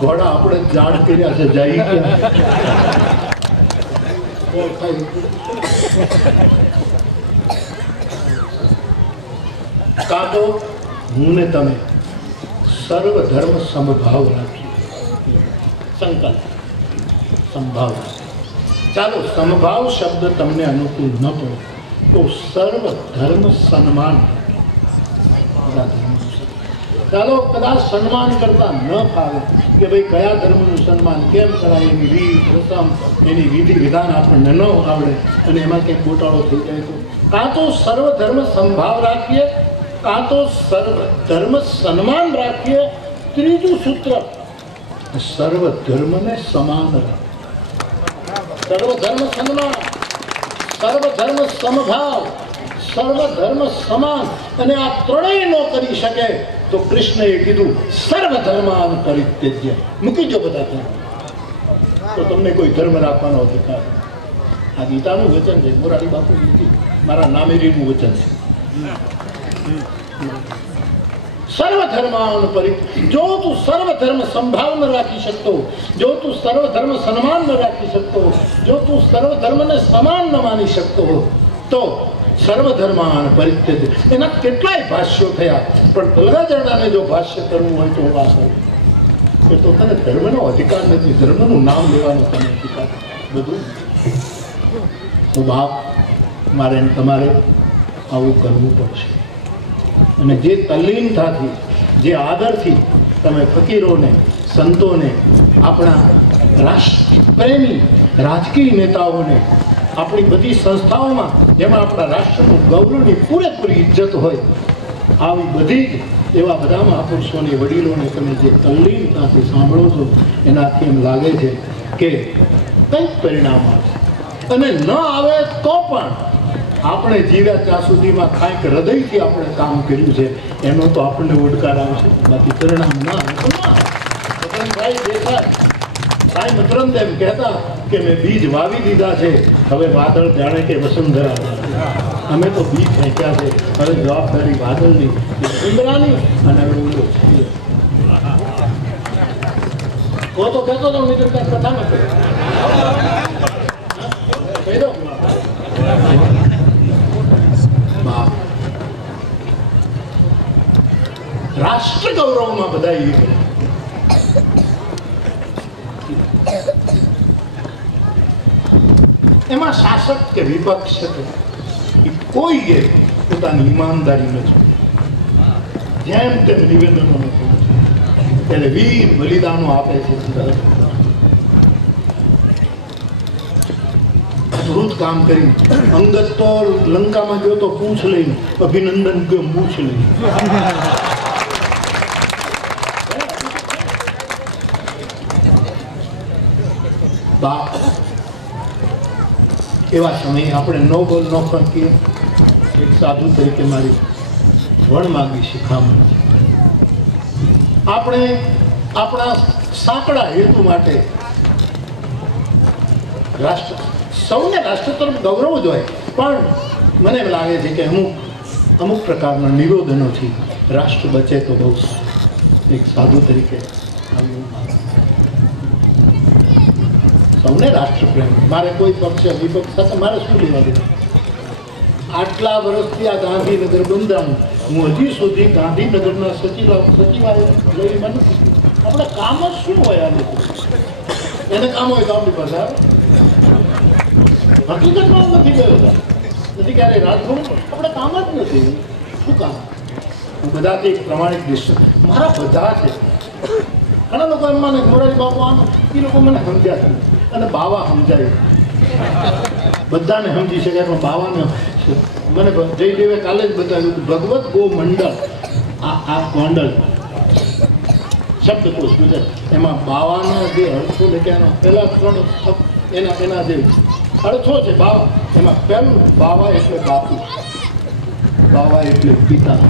ઘોડા આપણે જાડ કર્યા છે, જાય કાં તો હું ને તમે સર્વ ધર્મ સમભાવ રાખીએ. સંકલ્પ સંભાવ. ચાલો સમભાવ શબ્દ તમને અનુકૂળ ન પડે તો સર્વ ધર્મ સન્માન. ચાલો કદાચ સન્માન કરતા ન ફાવે કે ભાઈ કયા ધર્મનું સન્માન કેમ કરાય, એની રીત રસમ, એની વિધિ વિધાન આપણને ન આવડે અને એમાં કંઈક ગોટાળો થઈ જાય તો કાં તો સર્વ ધર્મ સંભાવ રાખીએ, કાં તો સર્વ ધર્મ સન્માન રાખીએ. ત્રીજું સૂત્ર સર્વ ધર્મને સમાન રાખીએ. સર્વ ધર્મ સન્માન, સર્વ ધર્મ સમભાવ, સર્વ ધર્મ સમાન. અને આ ત્રણેય ન કરી શકે તો કૃષ્ણએ કીધું સર્વ ધર્માન પરિત્યજ્ય. મૂકી દો બધા ધર્મ, તો તમને કોઈ ધર્મ રાખવાનો અધિકાર. આ ગીતાનું વચન છે, મોરારી બાપુ મારા નામેરીનું વચન છે. સર્વધર્માન જો તું સર્વધર્મ સંભાવ ન રાખી શકતો, જો તું સર્વધર્મ સન્માન ન રાખી શકતો, જો તું સર્વધર્મને સમાન ન માની શકતો તો સર્વધર્માન પરિત્યજ. એના કેટલાય ભાષ્યો થયા, પણ તલગાજરડાને જો ભાષ્ય કરવું હોય તો આ એ તો તને ધર્મનો અધિકાર નથી, ધર્મનું નામ લેવાનો તને અધિકાર બધું. તો બાપ મારે તમારે આવું કરવું પડશે. અને જે તલ્લીનતાથી, જે આદરથી તમે ફકીરોને, સંતોને, આપણા રાષ્ટ્રપ્રેમી રાજકીય નેતાઓને, આપણી બધી સંસ્થાઓમાં જેમાં આપણા રાષ્ટ્રનું ગૌરવની પૂરેપૂરી ઇજ્જત હોય, આવી બધી જ એવા બધા મહાપુરુષોની, વડીલોને તમે જે તલ્લીનતાથી સાંભળો છો, એનાથી એમ લાગે છે કે કંઈક પરિણામ આવે. અને ન આવે તો પણ આપણે જીવ્યા ત્યાં સુધીમાં કાંઈક હૃદયથી આપણે કામ કર્યું છે એનો તો આપણને ઉડકાર આવશે, બાકી પરિણામ ના આવે તો ના. ભાઈ દેસાઈ ભાઈ મકરંદ એમ કહેતા કે મેં બીજ વાવી દીધા છે, હવે વાદળ જાણે કે વસુંધરા. અમે તો બીજ ફેંક્યા છે, હવે જવાબદારી વાદળની, વસુંધરાની. અને હવે ઉડો તો કહેતો હતો મિત્ર કથામાં કહી દો. રાષ્ટ્ર ગૌરવમાં બધા એમાં શાસક કે વિપક્ષ કોઈ પોતાની ઈમાનદારી નથી, જેમ તેમ નિવેદનો નથી, ત્યારે વીર બલિદાનો આપે છે. અદભુત કામ કરી. અંગત તો લંકામાં ગયો તો પૂછ લઈને, અભિનંદન ગયો મૂછ લઈને. બાપ એવા સમયે આપણે નો બોલ નો ફંકીએ. એક સાધુ તરીકે મારી વણમાગી શિખામણ. આપણે આપણા સાંકડા હેતુ માટે રાષ્ટ્ર, સૌને રાષ્ટ્ર તરફ ગૌરવ જ હોય, પણ મને એમ લાગે છે કે અમુક પ્રકારના નિવેદનોથી રાષ્ટ્ર બચે તો બહુ સારું. એક સાધુ તરીકે સૌને રાષ્ટ્રપ્રેમ. મારે કોઈ પક્ષ વિપક્ષ સાથે મારે શું લેવા દેવા? આટલા વર્ષથી આ ગાંધીનગર બંધાણું, હું હજી સુધી ગાંધીનગરના સચિવાલય લઈ મને આપણે કામ જ શું હોય? આ લોકો એને કામ હોય તો આપણી પાસે આવે. હકીકતમાં નથી ગયો હતા, નથી ક્યારે રાજભવન, આપણે કામ જ નથી. શું કામ? હું બધાથી એક પ્રમાણિક દૃશ્ય મારા બધા છે. ઘણા લોકો એમ માને મોરારી બાપુ આમ, એ લોકો મને સમજ્યા છે અને બાવા સમજાય. બધાને સમજી શકાય પણ બાવાને મને જયદેવે કાલે જ બતાવ્યું. ભગવત ગો મંડળ, આ ગોંડલ શબ્દકોશ ગુજરાત, એમાં બાવાના જે અર્થો લખ્યા પહેલા 3 એના જે અર્થો છે બાવા, એમાં પહેલું બાવા એટલે બાપુ, બાવા એટલે પિતા,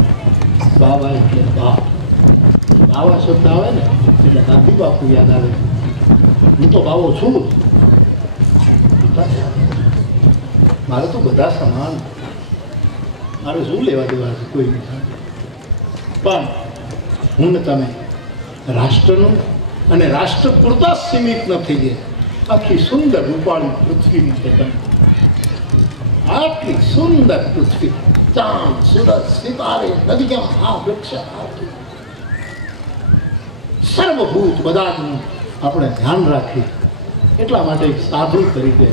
બાવા એટલે બાપ. બાવા શબ્દ આવે ને એટલે ગાંધી બાપુ યાદ આવે. હું તો બાવો છું, મારે તો બધા સમાન, મારે શું લેવા દેવા છે કોઈ નહીં. પણ હું ને તમે રાષ્ટ્રનું અને રાષ્ટ્ર પૂરતા સીમિત ન થઈએ. આખી સુંદર રૂપાળી પૃથ્વીની છે તમે, આટલી સુંદર પૃથ્વી, ચાંદ, સૂરજ, સિતારે, નદીયા, વૃક્ષ, સર્વભૂત બધા જ આપણે ધ્યાન રાખીએ. એટલા માટે એક સાધુ તરીકે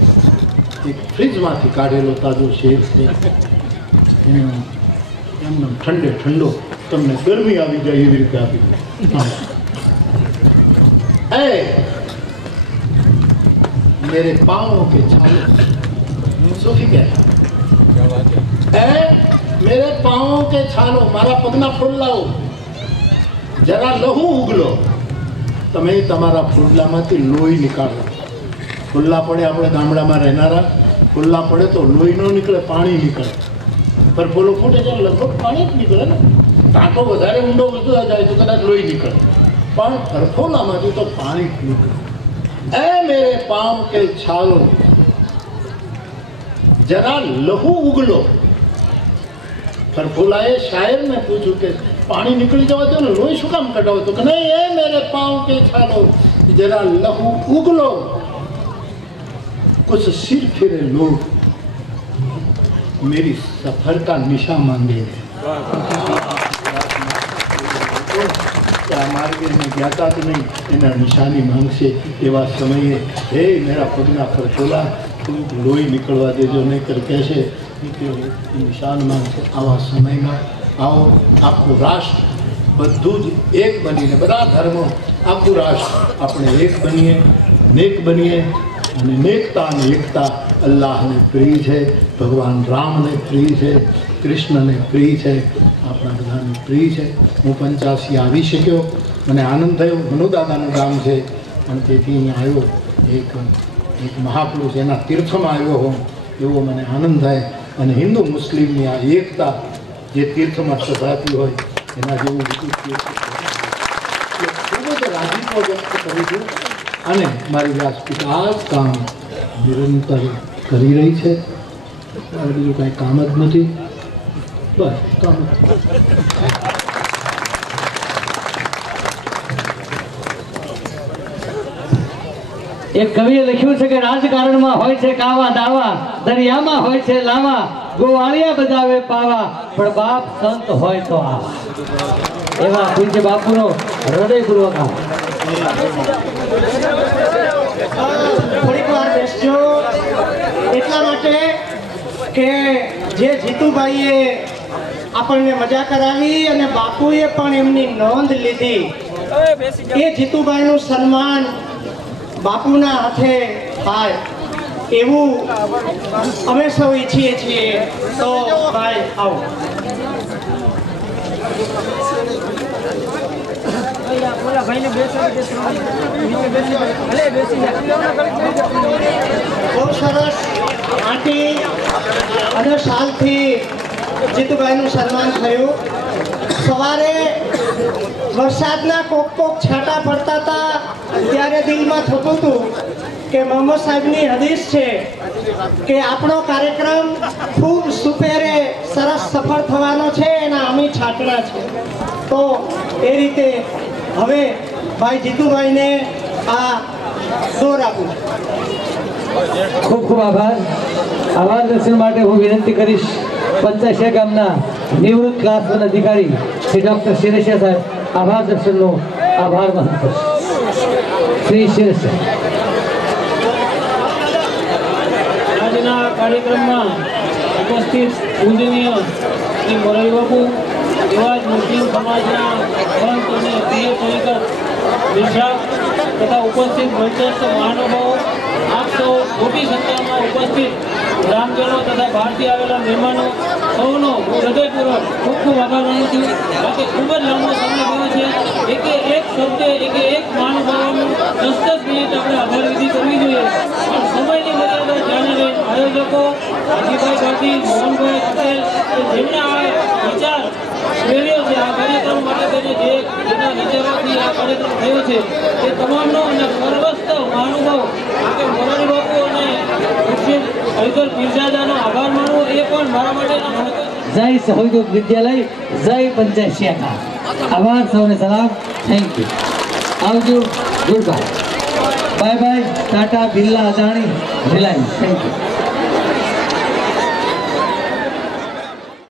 એક ફ્રીજમાંથી કાઢેલો તાજો શેર છે, એમને ઠંડો તમને ગરમી આવી જાય એવી રીતે આપી દે. मेरे पाँव के छाले, सूफी कहता है, मेरे पाँव के छालो, मारा पगना फूलाओ, जरा लहू उगलो. તમે તમારા ફૂડલામાંથી લોહી નીકાળો. ફૂલ્લા પડે, આપણે ગામડામાં રહેનારા, ફૂલ્લા પડે તો લોહી ન નીકળે, પાણી નીકળે. પર ફૂલો ફૂટે ત્યારે લગભગ પાણી જ નીકળે ને. ટાંકો વધારે ઊંડો વધતા જાય તો કદાચ લોહી નીકળે, પણ હરફોલામાંથી તો પાણી જ નીકળે. એ મેરે પામ કે છાલો, જરા લહુ ઉગલો. फरफुलाए शायर ने पूछू के पानी निकली जाओ तो लोही शू काम कटाओ तो कि नहीं ये मेरे पाँव के छालो जरा लहू उगलो कुछ सिर फिरे लोग मेरी सफर का निशा मांगे मार्गे में ज्ञाता तो नहीं एना निशानी मांगशे एवा समये हे मेरा पगना फरफुला थोड़ुंक लोही निकलवा देजो नहीं कर कैसे निशान मांगशे आवा समय में आओ आखू राष्ट्र बधु ज एक बनीने बधा धर्मों आखू राष्ट्र अपने एक बनीए नेक बनीए અને नेकता અને एकता अल्लाह ने प्रिय है भगवान राम ने प्रिय है कृष्ण ने प्रिय है अपना बधाने प्रिय है हूँ 85 આવી શક્યો મને આનંદ થયો મનુદાદાનું ગામ છે અને તેથી અહીંયા આવ્યો એક મહાપુરુષ એના તીર્થમાં આવ્યો હોઉં એવો મને આનંદ થાય અને હિન્દુ મુસ્લિમની આ એકતા જે તીર્થમાં સભાતી હોય એના જેવું બીજું ખૂબ જ રાજીપો વ્યક્ત કરું છું અને મારી વ્યાસપીઠ આ જ કામ નિરંતર કરી રહી છે બીજું કાંઈ કામ જ નથી બસ કામ એક કવિએ લખ્યું છે કે રાજકારણમાં હોય છે કાવા દાવા દરિયામાં હોય છે લાવા ગોવાળિયા બજાવે પાવા પણ બાપ સંત હોય તો આવા એવા પૂજ્ય બાપુનો હૃદયપૂર્વક થોડીક વાર બેસજો એટલા માટે કે જે જીતુભાઈએ આપણને મજા કરાવી અને બાપુએ પણ એમની નોંધ લીધી એ જીતુભાઈનું સન્માન બાપુના હાથે થાય એવું અમે સૌ ઈચ્છીએ છીએ તો ભાઈ આવો બહુ સરસ આંટી 18 સાલથી જીતુભાઈનું સન્માન થયું સવારે વરસાદના કોક છાંટા પડતા હતા ત્યારે દિલમાં થતું હતું કે મોહમ્મદ સાહેબની હદીસ છે કે આપણો કાર્યક્રમ ખૂબ સુપેરે સરસ સફળ થવાનો છે એના અમી છાંટણા છે તો એ રીતે હવે ભાઈ જીતુભાઈને આ દોર આપું ખૂબ ખૂબ આભાર આભાર દર્શન માટે હું વિનંતી કરીશ પંચાશિયા ગામના નિવૃત્ત ક્લાસ 1 અધિકારી શ્રી ડોક્ટર શિરેશિયા સાહેબ આભાર દર્શનનો આભાર વહન કરશે શ્રી શિરેશિયા આજના કાર્યક્રમમાં ઉપસ્થિત પૂજનીય શ્રી મોરારી બાપુ એવા જ મુસ્લિમ સમાજના સંત અને પ્રિય તરીકે નિર્ધાર તથા ઉપસ્થિત મંચસ્થ મહાનુભાવો આપ સૌ મોટી સંખ્યામાં ઉપસ્થિત ગ્રામજનો તથા બહારથી આવેલા મહેમાનો સૌનો હૃદયપૂર્વક ખૂબ ખૂબ આભાર માનું છું બાકી ખૂબ જ લાંબો સમય ગયો છે એક શબ્દ એક મહાનુભાવોનું 10 મિનિટ આપણે આભાર વિધિ કરવી જોઈએ પણ સમયની મર્યાદા ધ્યાને લઈ આયોજકો હાજીભાઈ ગાંધી મોહનભાઈ પટેલ કે જેમણે આ વિચાર મેળવ્યો છે આ કાર્યક્રમ માટે તેને જેના વિચારોથી આ કાર્યક્રમ થયો છે તે તમામનો અને સર્વસ્થ મહાનુભાવ કે મોરારી બાપુ અને મુસ્લિમ હરિદર પીરજાદાનો આભાર માનવો એ પણ મારા માટે જય સહયોગ વિદ્યાલય જય પંચાશિયા આભાર સૌને સલામ થેન્ક યુ આવજો good bye bye bye Tata Birla Adani Reliance thank you